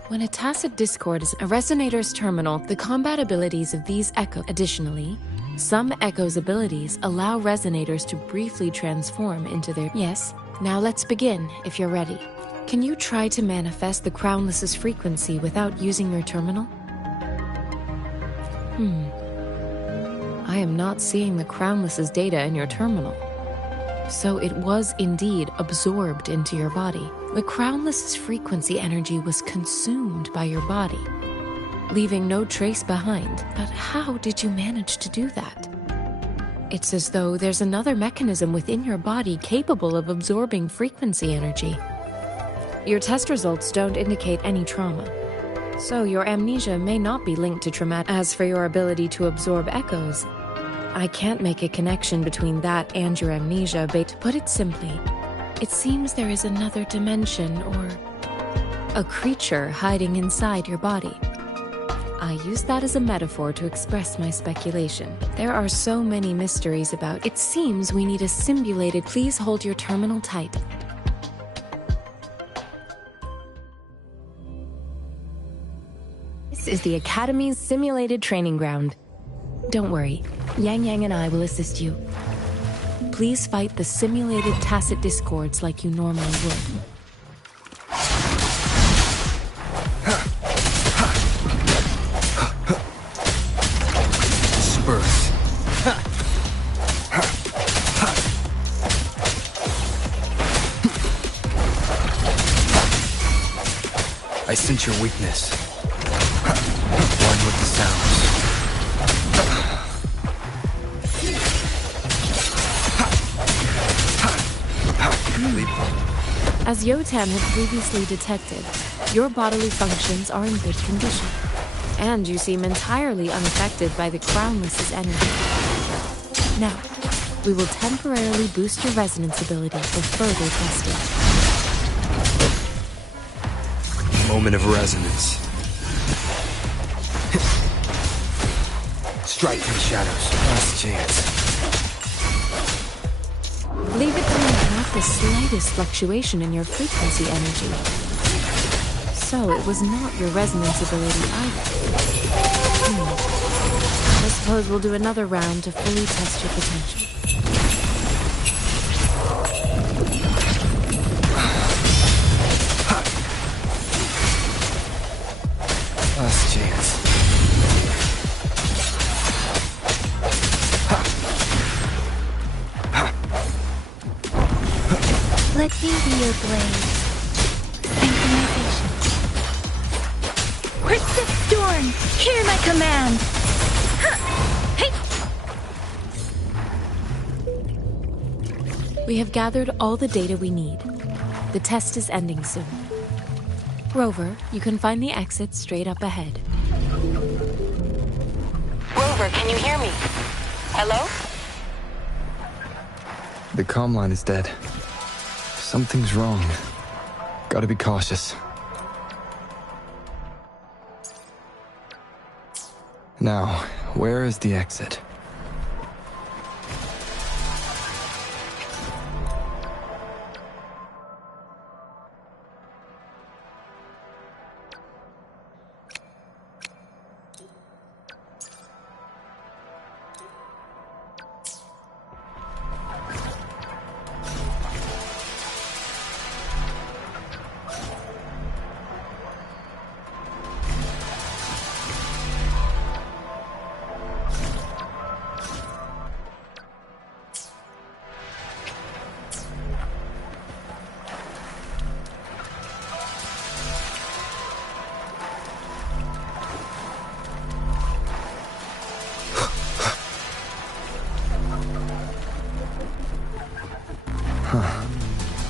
When a Tacit Discord is a Resonator's terminal, the combat abilities of these echo. Additionally, some Echo's abilities allow Resonators to briefly transform into their... Yes, now let's begin, if you're ready. Can you try to manifest the Crownless's frequency without using your terminal? I am not seeing the Crownless's data in your terminal. So it was indeed absorbed into your body. The Crownless's frequency energy was consumed by your body, leaving no trace behind. But how did you manage to do that? It's as though there's another mechanism within your body capable of absorbing frequency energy. Your test results don't indicate any trauma, so your amnesia may not be linked to traumatic. As for your ability to absorb echoes, I can't make a connection between that and your amnesia, but to put it simply, it seems there is another dimension or a creature hiding inside your body. I use that as a metaphor to express my speculation. There are so many mysteries about. It seems we need a simulated. Please hold your terminal tight. This is the Academy's simulated training ground. Don't worry, Yang Yang and I will assist you. Please fight the simulated tacit discords like you normally would. Spurs. I sense your weakness. One with the sounds. As Yotan had previously detected, your bodily functions are in good condition, and you seem entirely unaffected by the Crownless's energy. Now, we will temporarily boost your resonance ability for further testing. Moment of resonance. Strike through the shadows. Last chance. Leave it to me not the slightest fluctuation in your frequency energy. So it was not your resonance ability either. I suppose we'll do another round to fully test your potential. Last chance. Let me be your blade. Synchronization. Persist storm! Hear my command! We have gathered all the data we need. The test is ending soon. Rover, you can find the exit straight up ahead. Rover, can you hear me? Hello? The comm line is dead. Something's wrong. Gotta be cautious. Now, where is the exit?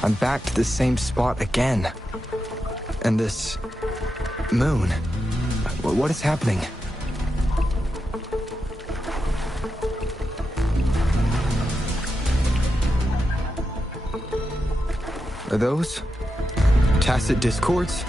I'm back to the same spot again. And this moon. What is happening? Are those tacit discords?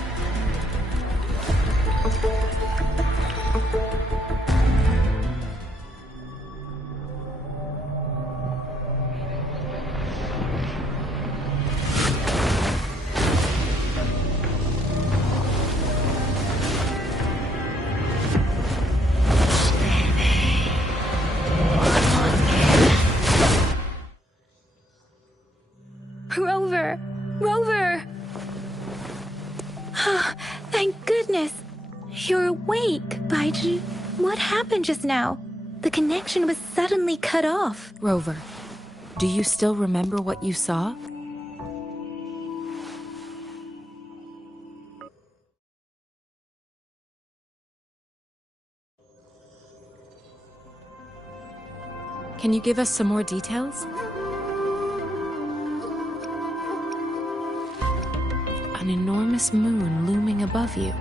Thank goodness. You're awake, Baiji. What happened just now? The connection was suddenly cut off. Rover, do you still remember what you saw? Can you give us some more details? An enormous moon looming above you.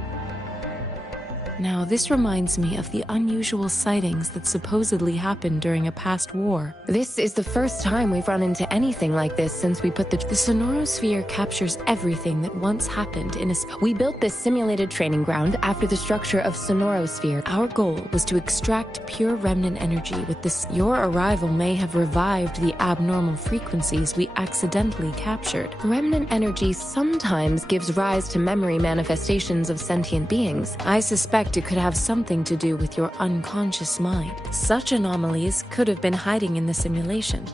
Now, this reminds me of the unusual sightings that supposedly happened during a past war. This is the first time we've run into anything like this since we put the Sonorosphere captures everything that once happened in a... We built this simulated training ground after the structure of Sonorosphere. Our goal was to extract pure remnant energy with this. Your arrival may have revived the abnormal frequencies we accidentally captured. Remnant energy sometimes gives rise to memory manifestations of sentient beings. I suspect it could have something to do with your unconscious mind. Such anomalies could have been hiding in the simulation,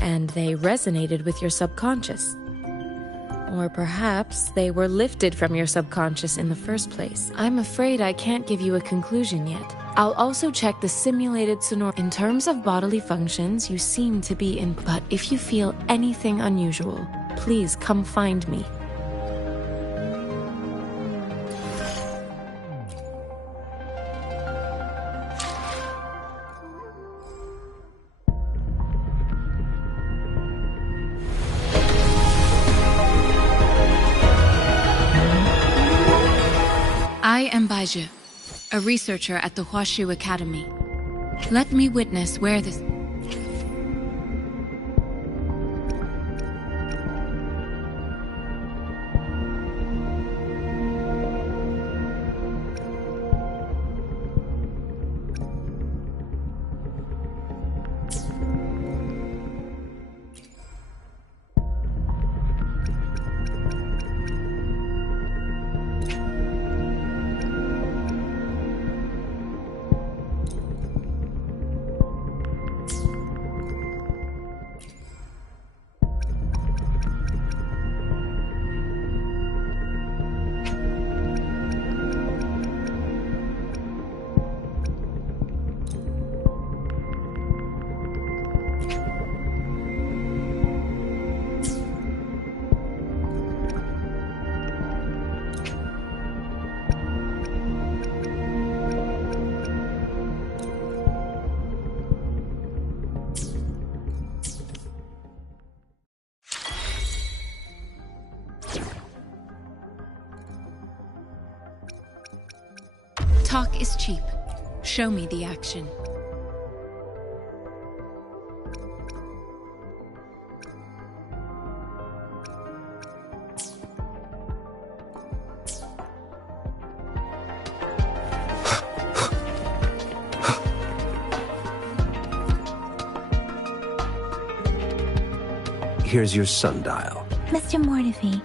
and they resonated with your subconscious. Or perhaps they were lifted from your subconscious in the first place. I'm afraid I can't give you a conclusion yet. I'll also check the simulated sonor. In terms of bodily functions, you seem to be in... But if you feel anything unusual, please come find me. I am Baiju, a researcher at the Huashu Academy. Let me witness where this... Talk is cheap. Show me the action. Here's your sundial. Mr. Mortefi,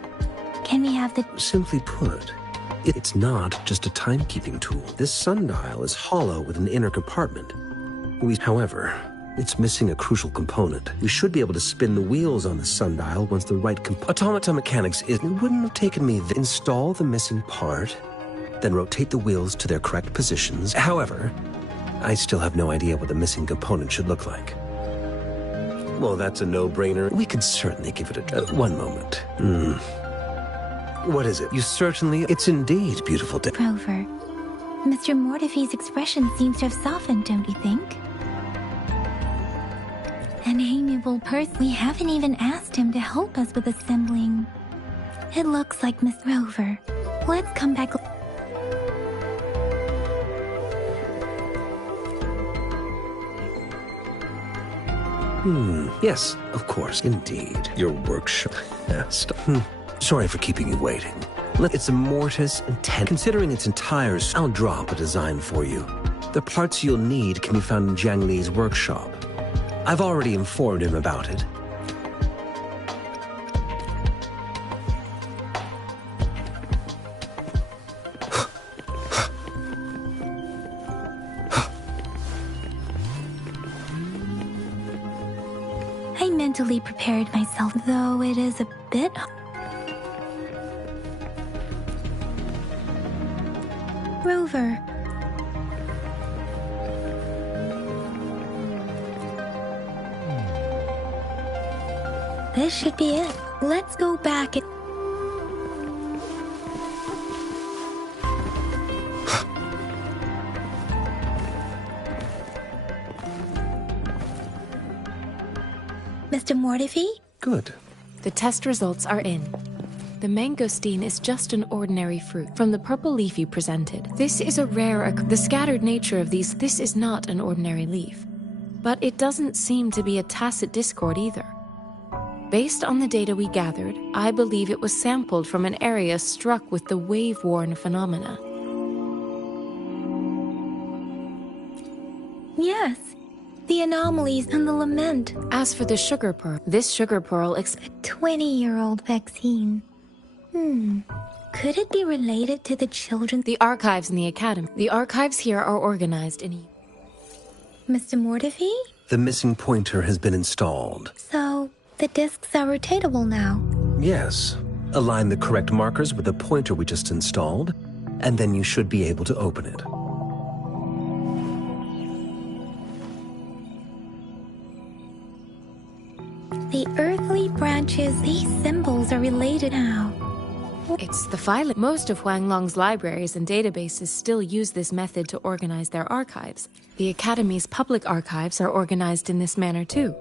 can we have the... Simply put, it's not just a timekeeping tool. This sundial is hollow with an inner compartment. However, it's missing a crucial component. We should be able to spin the wheels on the sundial once the right automata mechanics is... It wouldn't have taken me... Install the missing part, then rotate the wheels to their correct positions. However, I still have no idea what the missing component should look like. Well, that's a no-brainer. We could certainly give it a... one moment. What is it? You certainly... It's indeed beautiful. Rover, Mr. Mortefi's expression seems to have softened, don't you think? An amiable person. We haven't even asked him to help us with assembling. It looks like Miss Rover. Let's come back... Yes, of course, indeed. Your workshop. Sorry for keeping you waiting. It's a mortise and considering its entire... I'll drop a design for you. The parts you'll need can be found in Jiang Li's workshop. I've already informed him about it. I mentally prepared myself, though it is a bit... Rover. This should be it. Let's go back and... Mr. Mortifi? Good. The test results are in. The mangosteen is just an ordinary fruit. From the purple leaf you presented, this is a rare... The scattered nature of these, this is not an ordinary leaf. But it doesn't seem to be a tacit discord either. Based on the data we gathered, I believe it was sampled from an area struck with the wave-worn phenomena. Yes, the anomalies and the lament. As for the sugar pearl, this sugar pearl A 20-year-old vaccine. Could it be related to the children? The archives in the academy. The archives here are organized in... Mr. Mortifi? The missing pointer has been installed. So, the discs are rotatable now. Yes. Align the correct markers with the pointer we just installed, and then you should be able to open it. The earthly branches, these symbols are related now. It's the filing. Most of Huanglong's libraries and databases still use this method to organize their archives. The Academy's public archives are organized in this manner too.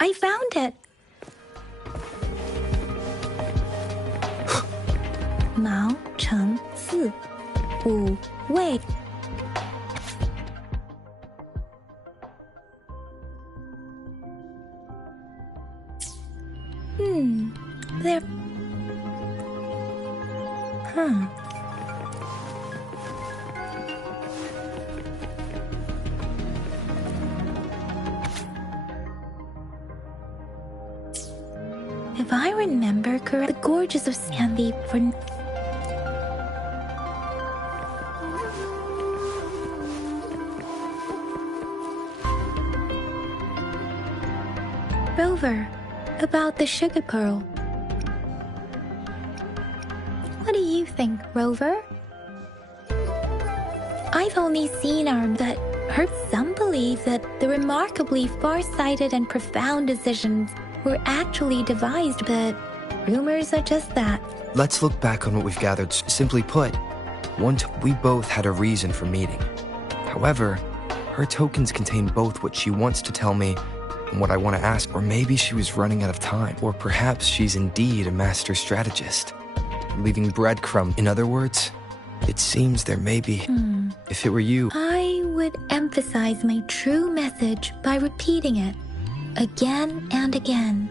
I found it! Mao Cheng Si Wu Wei. There... If I remember correctly, the gorges of Sandy for... Rover, about the sugar pearl. What do you think, Rover? I've only seen that heard some believe that the remarkably far-sighted and profound decisions were actually devised, but rumors are just that. Let's look back on what we've gathered. Simply put, we both had a reason for meeting. However, her tokens contain both what she wants to tell me and what I want to ask. Or maybe she was running out of time. Or perhaps she's indeed a master strategist, leaving breadcrumbs. In other words, it seems there may be... If it were you... I would emphasize my true message by repeating it again and again.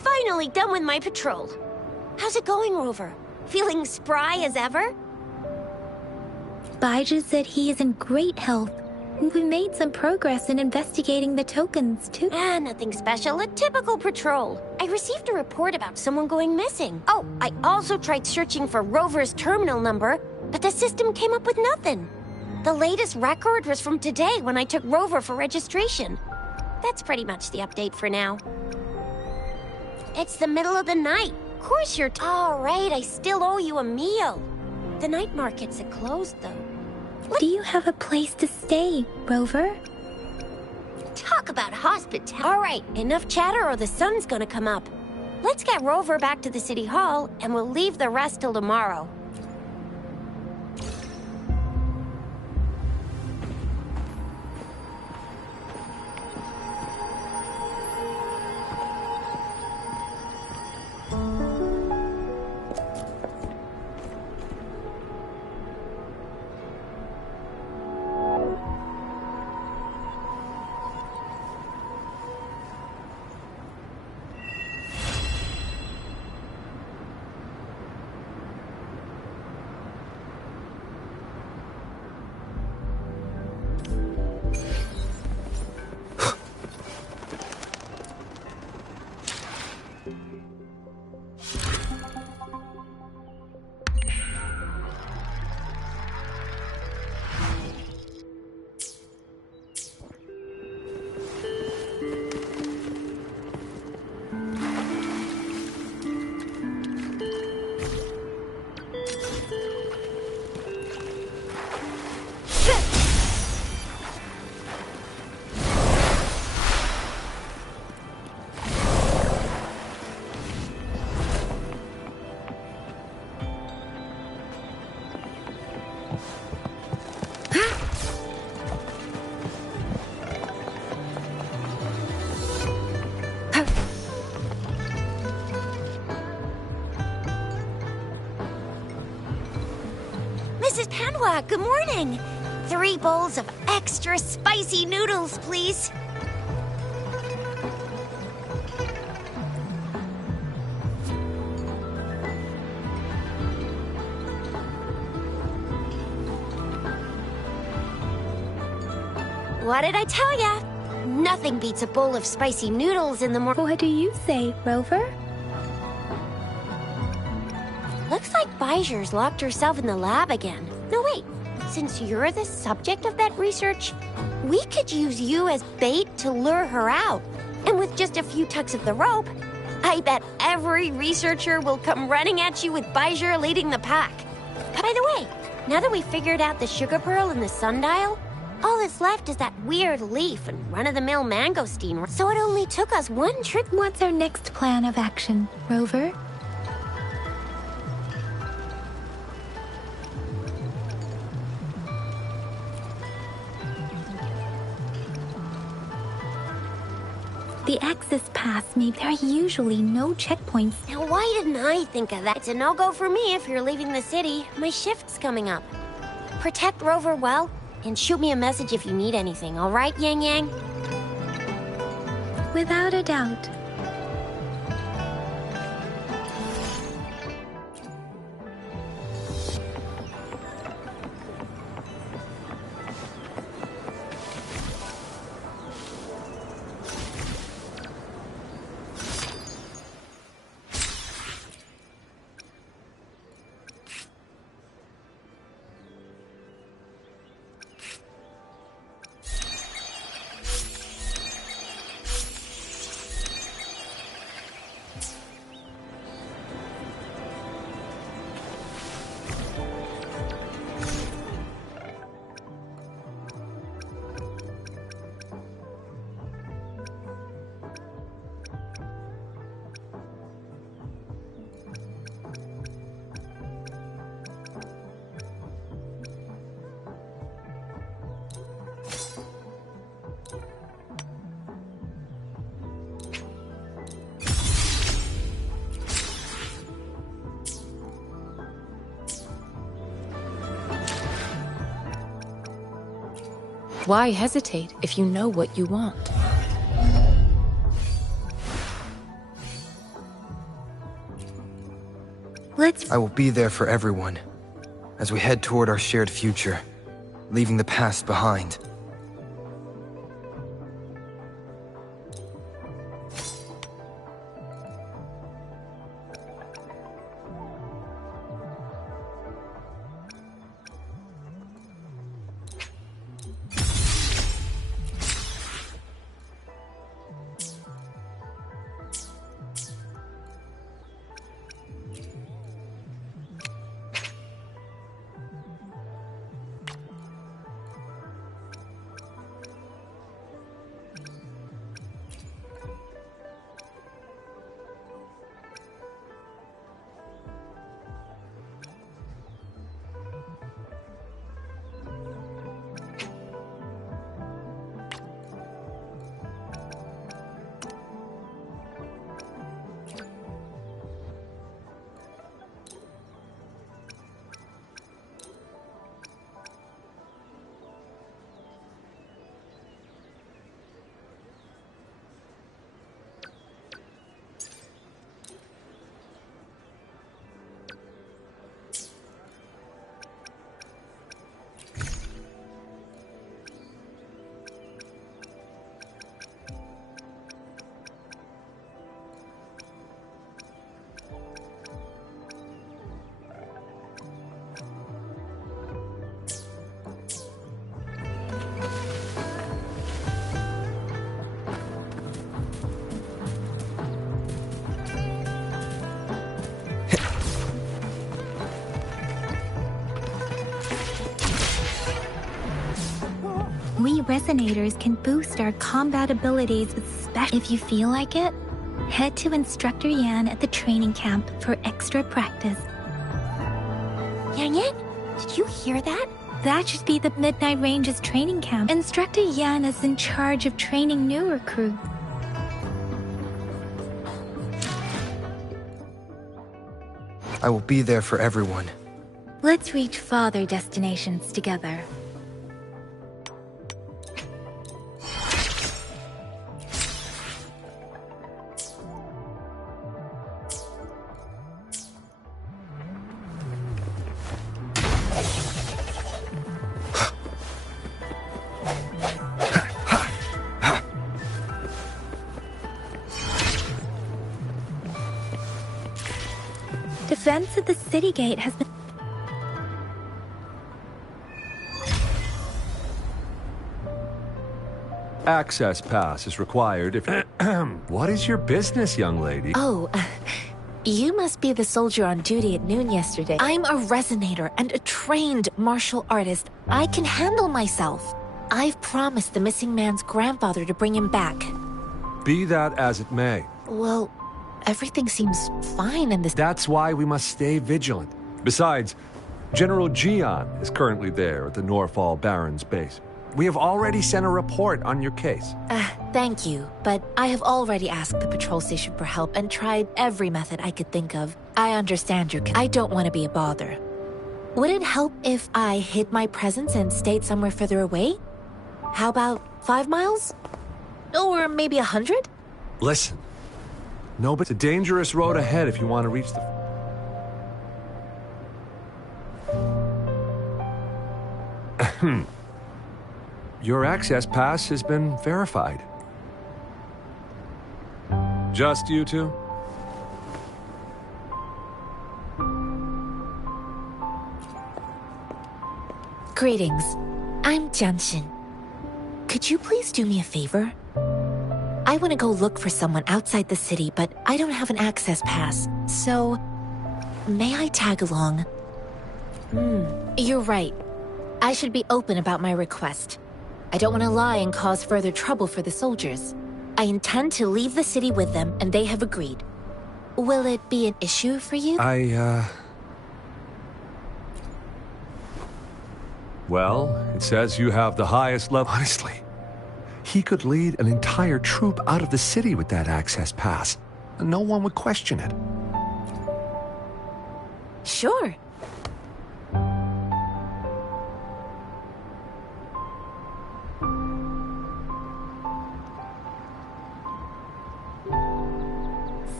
finally done with my patrol. How's it going, Rover? Feeling spry as ever? Baiju said he is in great health. We made some progress in investigating the tokens, too. Nothing special. A typical patrol. I received a report about someone going missing. Oh, I also tried searching for Rover's terminal number, but the system came up with nothing. The latest record was from today when I took Rover for registration. That's pretty much the update for now. It's the middle of the night. Of course you're all right, I still owe you a meal. The night markets are closed, though. Do you have a place to stay, Rover? Talk about hospitality. All right, enough chatter or the sun's gonna come up. Let's get Rover back to the city hall, and we'll leave the rest till tomorrow. Good morning. 3 bowls of extra spicy noodles, please. What did I tell ya? Nothing beats a bowl of spicy noodles in the morning. What do you say, Rover? Looks like Baiju's locked herself in the lab again. No, wait. Since you're the subject of that research, we could use you as bait to lure her out. And with just a few tugs of the rope, I bet every researcher will come running at you with Baiju leading the pack. By the way, now that we figured out the sugar pearl and the sundial, all that's left is that weird leaf and run-of-the-mill mangosteen. So it only took us one trip. What's our next plan of action, Rover? The access pass mean there are usually no checkpoints. Now why didn't I think of that? It's a no-go for me if you're leaving the city. My shift's coming up. Protect Rover well, and shoot me a message if you need anything, all right, Yang Yang? Without a doubt. Why hesitate if you know what you want? Let's... I will be there for everyone as we head toward our shared future, leaving the past behind. We Resonators can boost our combat abilities with special... If you feel like it, head to Instructor Yan at the training camp for extra practice. Yang Yang, did you hear that? That should be the Midnight Ranges training camp. Instructor Yan is in charge of training new recruits. I will be there for everyone. Let's reach farther destinations together. Defense of the city gate has been... Access pass is required if... What is your business, young lady? Oh, you must be the soldier on duty at noon yesterday. I'm a resonator and a trained martial artist. I can handle myself. I've promised the missing man's grandfather to bring him back. Be that as it may. Well, everything seems fine in this... That's why we must stay vigilant. Besides, General Jian is currently there at the Norfall Baron's base. We have already sent a report on your case. Thank you, but I have already asked the patrol station for help and tried every method I could think of. I understand your... I don't want to be a bother. Would it help if I hid my presence and stayed somewhere further away? How about 5 miles? Or maybe 100? Listen. No, but it's a dangerous road ahead if you want to reach the... Your access pass has been verified. Just you two? Greetings. I'm Jianshin. Could you please do me a favor? I want to go look for someone outside the city, but I don't have an access pass, so... May I tag along? You're right. I should be open about my request. I don't want to lie and cause further trouble for the soldiers. I intend to leave the city with them, and they have agreed. Will it be an issue for you? Well, it says you have the highest level... Honestly, he could lead an entire troop out of the city with that access pass, and no one would question it. Sure.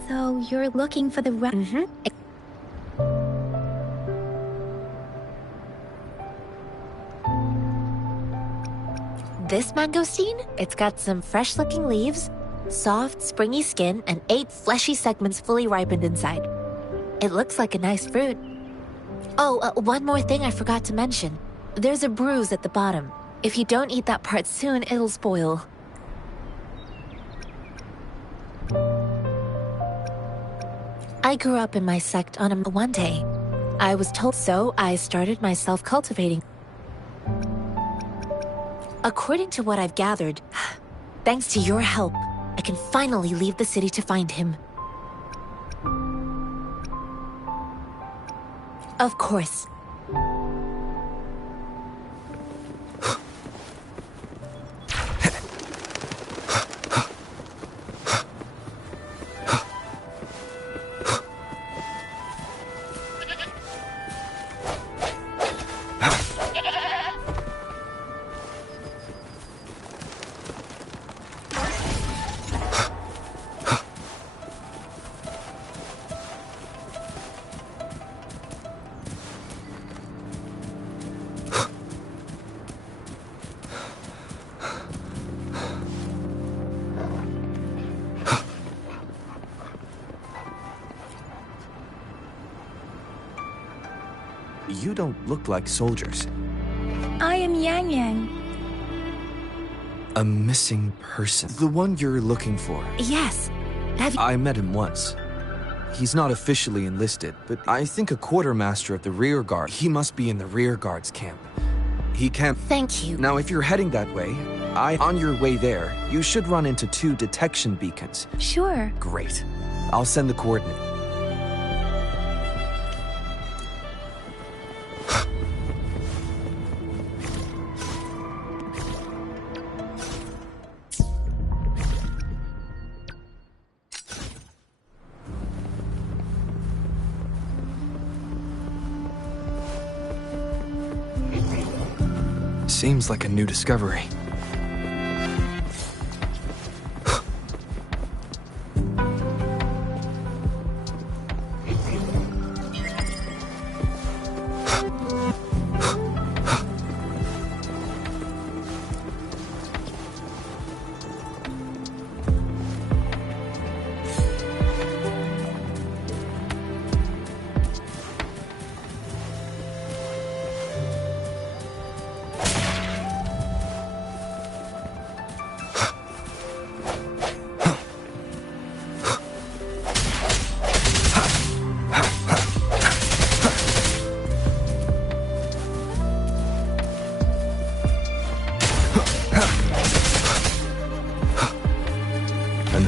So you're looking for the this mangosteen? It's got some fresh-looking leaves, soft, springy skin, and 8 fleshy segments fully ripened inside. It looks like a nice fruit. Oh, one more thing I forgot to mention. There's a bruise at the bottom. If you don't eat that part soon, it'll spoil. I grew up in my sect on one day. I was told so, I started my self-cultivating. According to what I've gathered, thanks to your help, I can finally leave the city to find him. Of course. You don't look like soldiers. I am Yang Yang. A missing person. The one you're looking for. Yes. I met him once. He's not officially enlisted, but I think a quartermaster of the rear guard. He must be in the rear guard's camp. He can't... Thank you. Now, if you're heading that way, on your way there, you should run into 2 detection beacons. Sure. Great. I'll send the coordinates. Seems like a new discovery.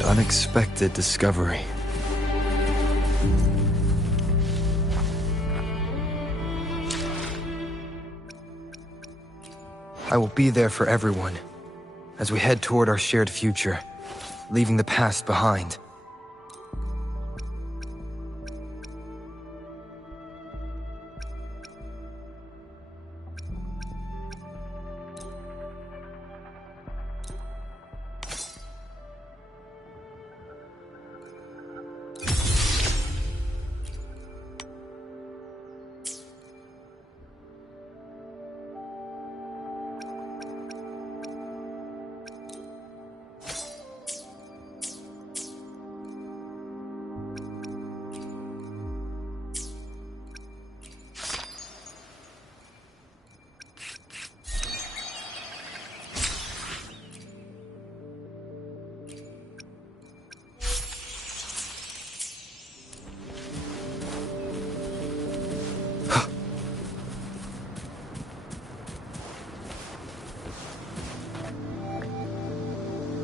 Unexpected discovery. I will be there for everyone as we head toward our shared future, leaving the past behind.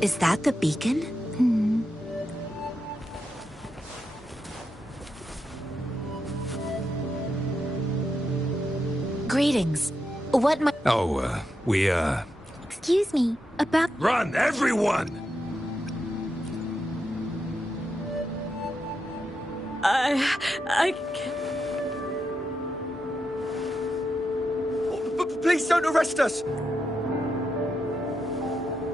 Is that the beacon? Greetings. What my— Oh, Excuse me, about— Run, everyone! I can't... Please don't arrest us!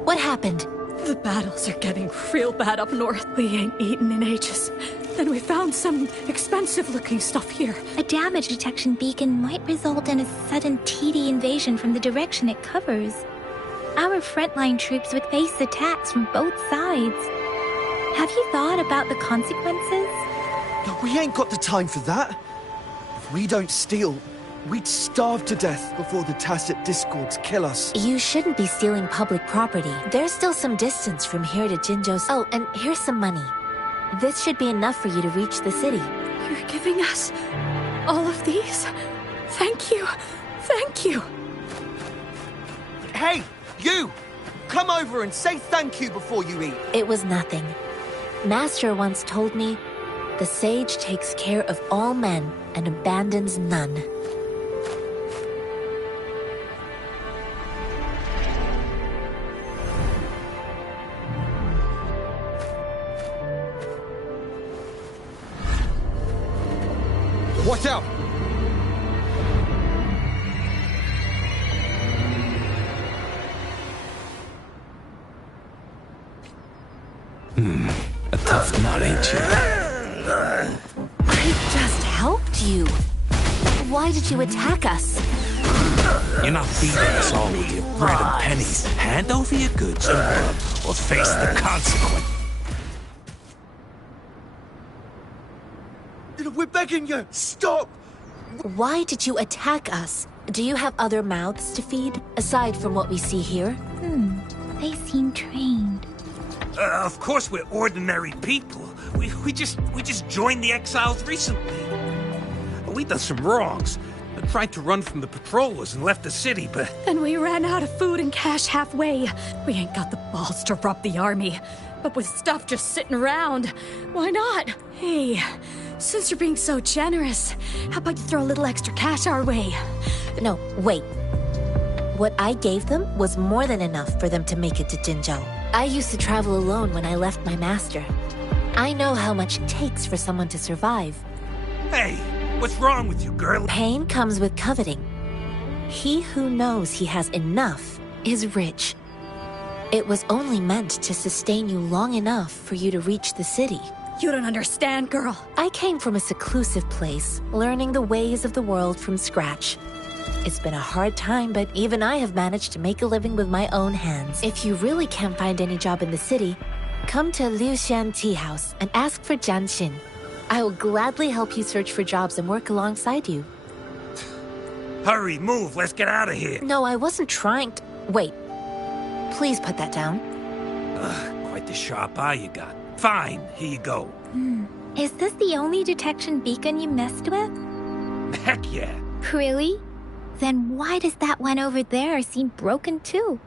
What happened? The battles are getting real bad up north. We ain't eaten in ages. Then we found some expensive-looking stuff here. A damage detection beacon might result in a sudden TD invasion from the direction it covers. Our frontline troops would face attacks from both sides. Have you thought about the consequences? We ain't got the time for that. If we don't steal, we'd starve to death before the Tacit Discords kill us. You shouldn't be stealing public property. There's still some distance from here to Jinzhou's. Oh, and here's some money. This should be enough for you to reach the city. You're giving us all of these? Thank you. Thank you. Hey, you! Come over and say thank you before you eat. It was nothing. Master once told me, the sage takes care of all men and abandons none. Watch out! A tough nut, ain't you? I just helped you. Why did you attack us? You're not feeding us all with your bread and pennies. Hand over your goods or face the consequence. We're begging you, stop! Why did you attack us? Do you have other mouths to feed, aside from what we see here? They seem trained. Of course we're ordinary people. We just joined the exiles recently. We done some wrongs. Tried to run from the patrollers and left the city, but... Then we ran out of food and cash halfway. We ain't got the balls to rob the army. But with stuff just sitting around, why not? Hey, since you're being so generous, how about you throw a little extra cash our way? No, wait. What I gave them was more than enough for them to make it to Jinzhou. I used to travel alone when I left my master. I know how much it takes for someone to survive. Hey, what's wrong with you, girl? Pain comes with coveting. He who knows he has enough is rich. It was only meant to sustain you long enough for you to reach the city. You don't understand, girl. I came from a seclusive place, learning the ways of the world from scratch. It's been a hard time, but even I have managed to make a living with my own hands. If you really can't find any job in the city, come to Liuxian Tea House and ask for Jianxin. I will gladly help you search for jobs and work alongside you. Hurry, move, let's get out of here. No, I wasn't trying to... Wait. Please put that down. Quite the sharp eye you got. Fine, here you go. Is this the only detection beacon you messed with? Heck yeah. Really? Then why does that one over there seem broken too?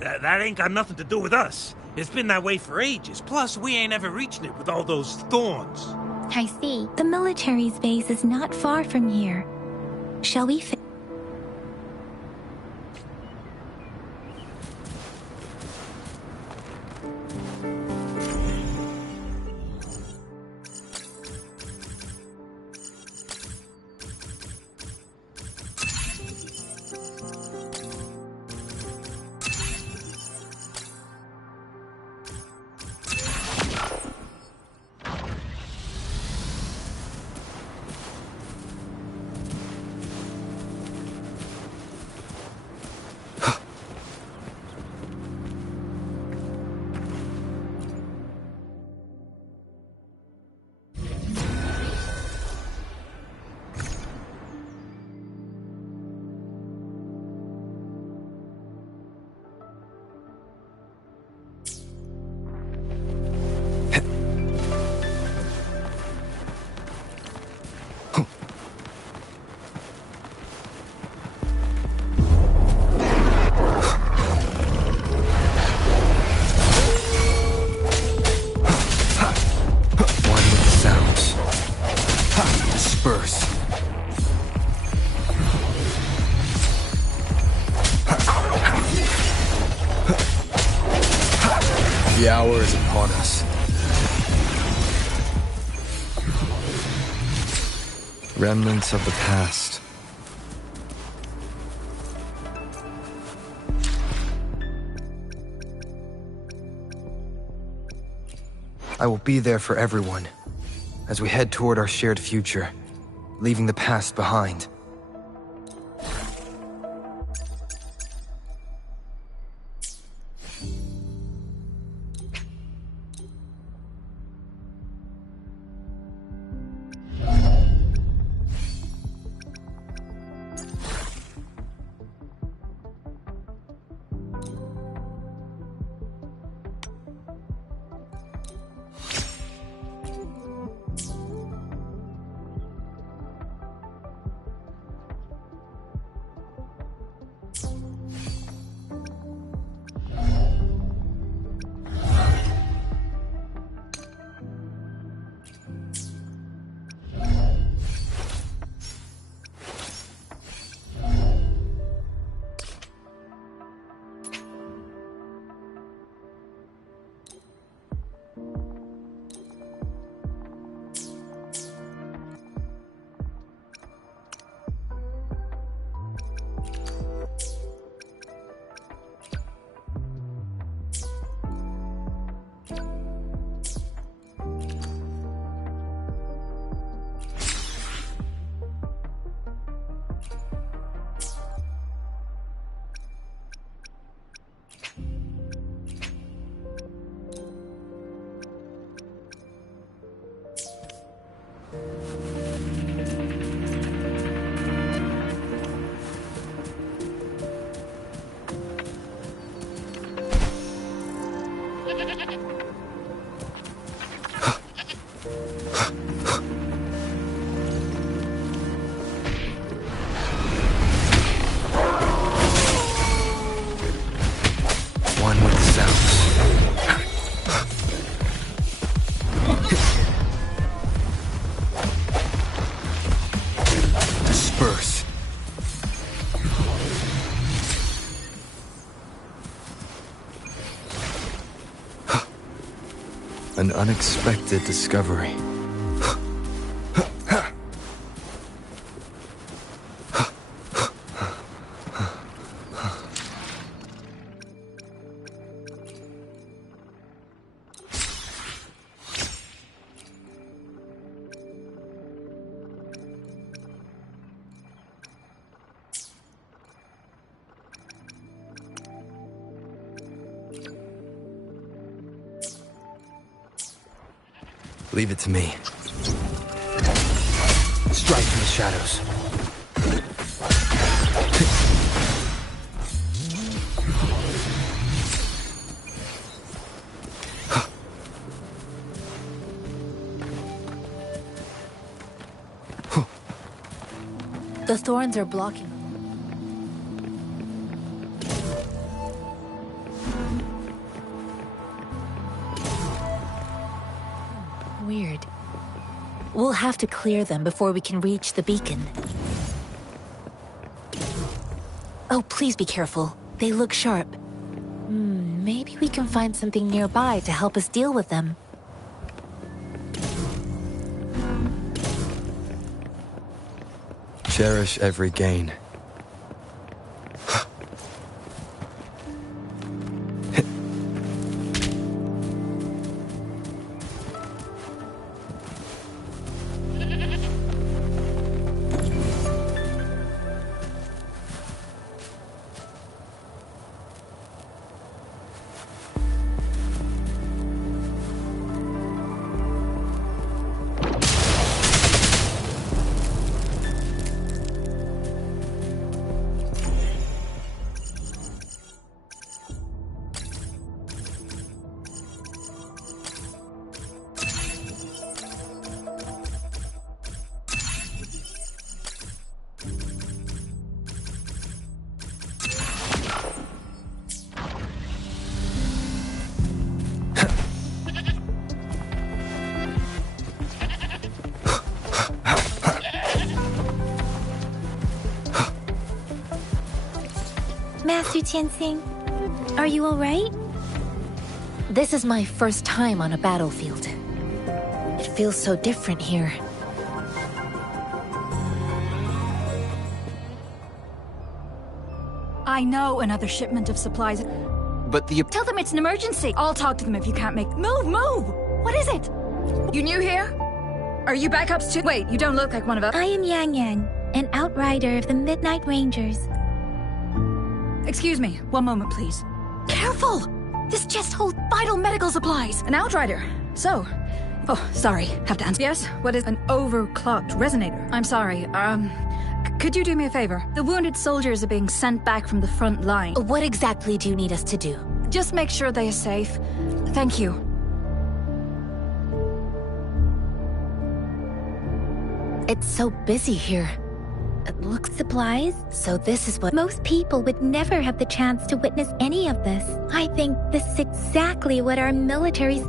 That ain't got nothing to do with us. It's been that way for ages. Plus, we ain't ever reaching it with all those thorns. I see. The military's base is not far from here. Shall we The hour is upon us. Remnants of the past. I will be there for everyone as we head toward our shared future, leaving the past behind. An unexpected discovery. Leave it to me. Strike from the shadows. The thorns are blocking. Weird. We'll have to clear them before we can reach the beacon. Oh, please be careful. They look sharp. Maybe we can find something nearby to help us deal with them. Cherish every gain. Master Tianxing, are you alright? This is my first time on a battlefield. It feels so different here. I know another shipment of supplies. But the... Tell them it's an emergency. I'll talk to them if you can't make... Move! What is it? You new here? Are you backups too? Wait, you don't look like one of us. I am Yang Yang, an outrider of the Midnight Rangers. Excuse me, one moment, please. Careful! This chest holds vital medical supplies. An outrider. So... Oh, sorry. Have to answer. Yes? What is an overclocked resonator? I'm sorry. Could you do me a favor? The wounded soldiers are being sent back from the front line. What exactly do you need us to do? Just make sure they are safe. Thank you. It's so busy here. Look, supplies? So this is what... Most people would never have the chance to witness any of this. I think this is exactly what our military's...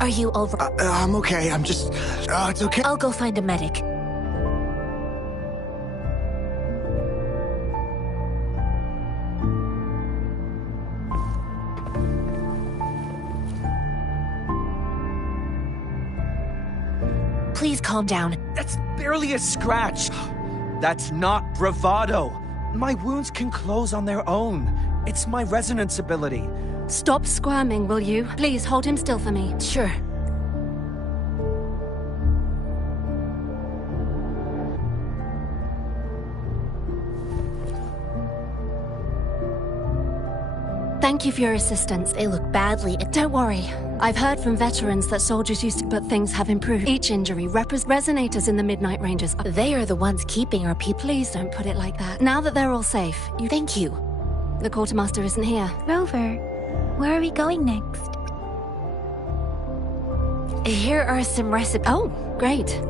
Are you over? I'm okay. I'm just... it's okay. I'll go find a medic. Please calm down. That's barely a scratch. That's not bravado. My wounds can close on their own. It's my resonance ability. Stop squirming, will you? Please hold him still for me. Sure. Thank you for your assistance. They look badly. Don't worry. I've heard from veterans that soldiers used to, but things have improved. Each injury resonators in the Midnight Rangers. They are the ones keeping our people. Please don't put it like that. Now that they're all safe, you... Thank you. The quartermaster isn't here. Rover, where are we going next? Here are some recipes. Oh, great.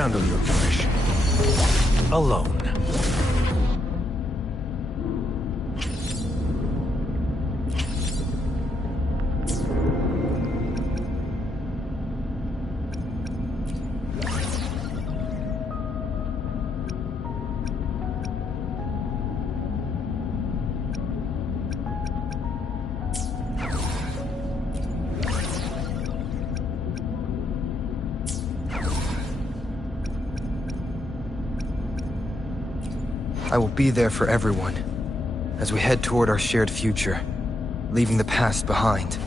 handle your commission. Alone. I will be there for everyone as we head toward our shared future, leaving the past behind.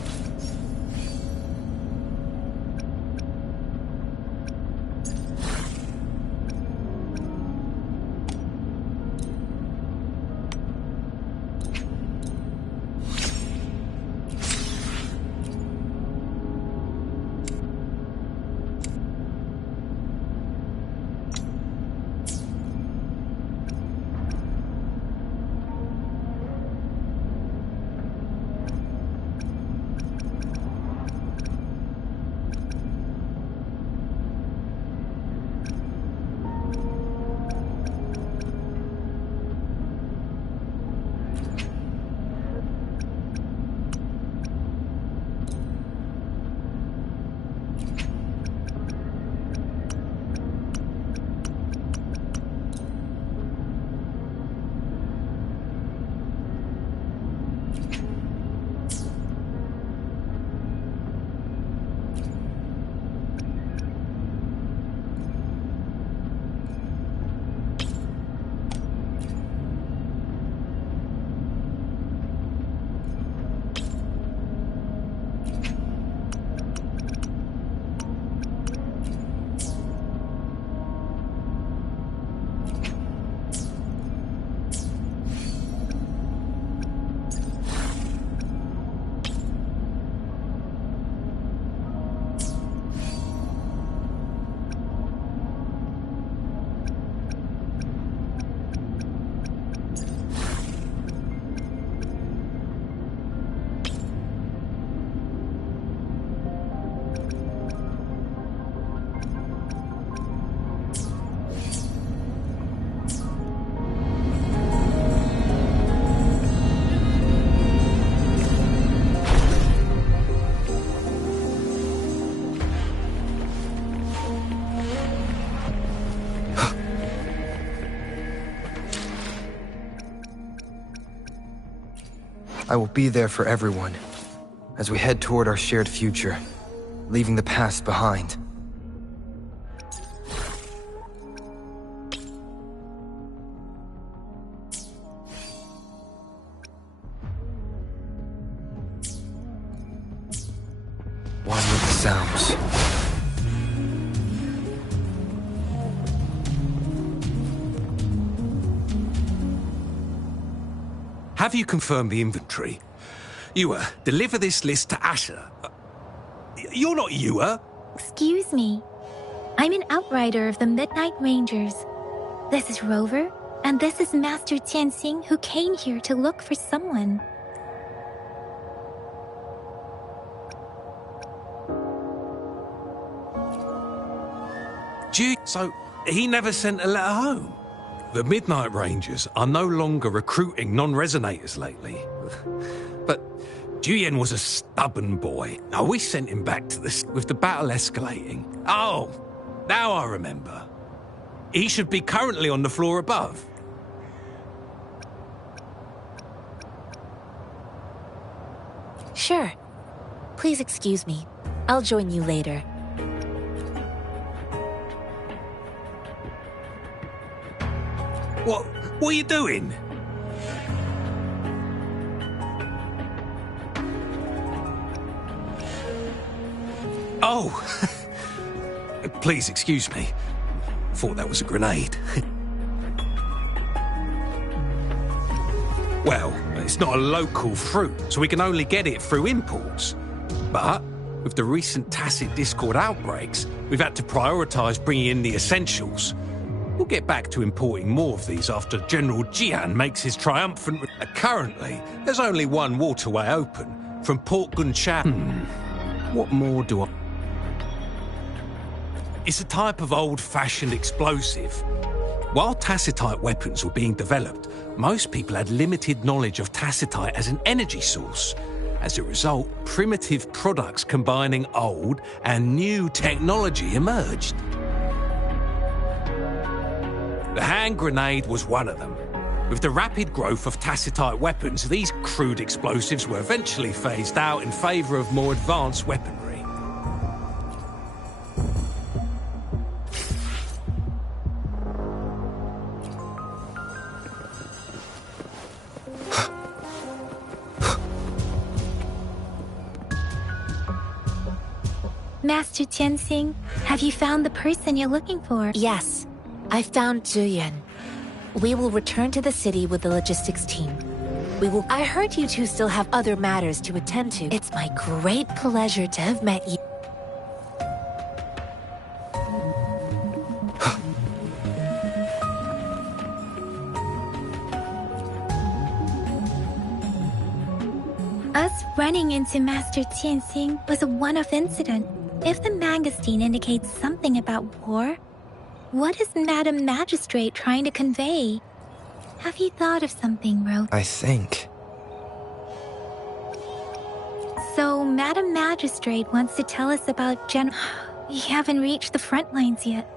I will be there for everyone as we head toward our shared future, leaving the past behind. One with the sounds. Have you confirmed the inventory? Yua, deliver this list to Asher. You're not Yua. Excuse me. I'm an outrider of the Midnight Rangers. This is Rover, and this is Master Tianxing, who came here to look for someone. Gee, so he never sent a letter home? The Midnight Rangers are no longer recruiting non-resonators lately. But Juyen was a stubborn boy. Now, we sent him back to this with the battle escalating. Oh, now I remember. He should be currently on the floor above. Sure. Please excuse me. I'll join you later. What are you doing? Oh, please excuse me. Thought that was a grenade. Well, it's not a local fruit, so we can only get it through imports. But with the recent tacit Discord outbreaks, we've had to prioritise bringing in the essentials. We'll get back to importing more of these after General Jian makes his triumphant... Currently, there's only one waterway open, from Port Gunshan. What more do I... It's a type of old-fashioned explosive. While tacitite weapons were being developed, most people had limited knowledge of tacitite as an energy source. As a result, primitive products combining old and new technology emerged. The hand grenade was one of them. With the rapid growth of tacitite weapons, these crude explosives were eventually phased out in favor of more advanced weaponry. Master Tianxing, have you found the person you're looking for? Yes, I found Zhuyan. We will return to the city with the logistics team. I heard you two still have other matters to attend to. It's my great pleasure to have met you. Us running into Master Tianxing was a one-off incident. If the magazine indicates something about war, what is Madam Magistrate trying to convey? Have you thought of something, Ro? I think. So, Madam Magistrate wants to tell us about We haven't reached the front lines yet.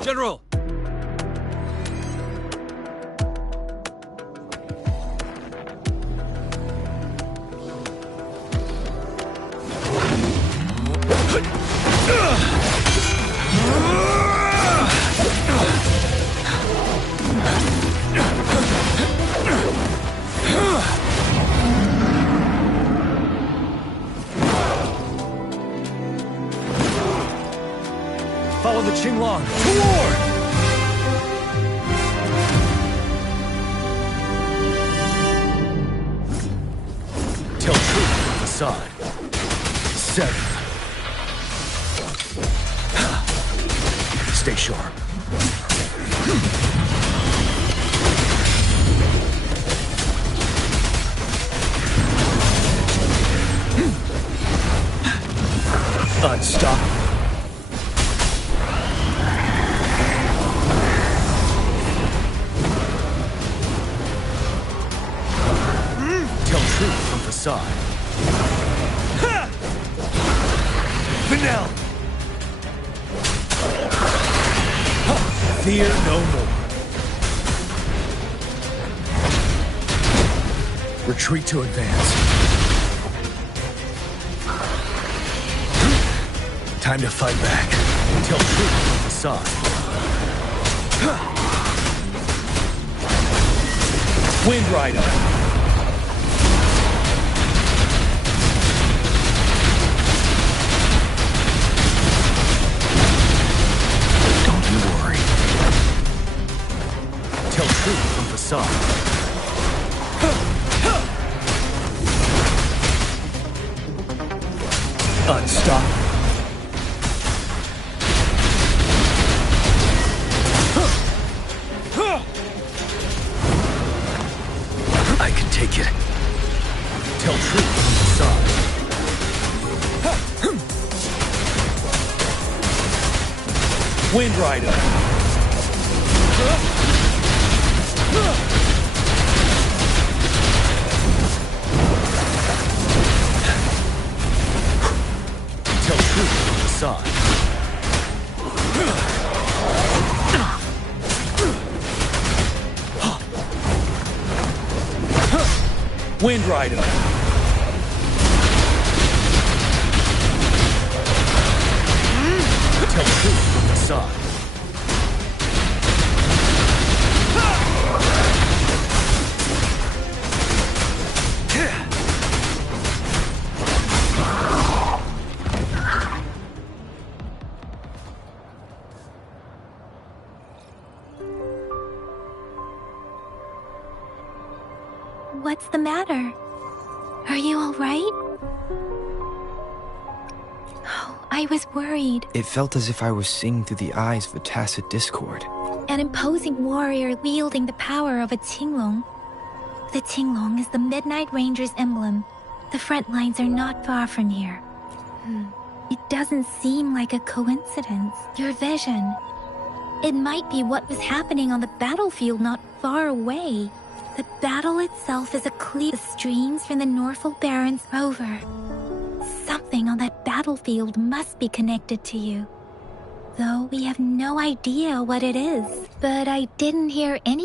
General! Follow the Qinglong toward! Tell truth from the side. 7. Stay sharp. Unstoppable. From the side. Ha! Vanel! Fear no more. Retreat to advance. Time to fight back. Tell truth from the side. Wind Rider! From the side. Unstoppable. I can take it. Tell truth from the side. Wind Rider. Tell truth from the side. Wind Rider! Tell the truth from the side. What's the matter? Are you all right? Oh, I was worried. It felt as if I was seeing through the eyes of a tacit discord. An imposing warrior wielding the power of a Tinglong. The Tinglong is the Midnight Ranger's emblem. The front lines are not far from here. It doesn't seem like a coincidence. Your vision. It might be what was happening on the battlefield not far away. The battle itself is a clear streams from the Norfolk Barrens over. Something on that battlefield must be connected to you. Though we have no idea what it is. But I didn't hear any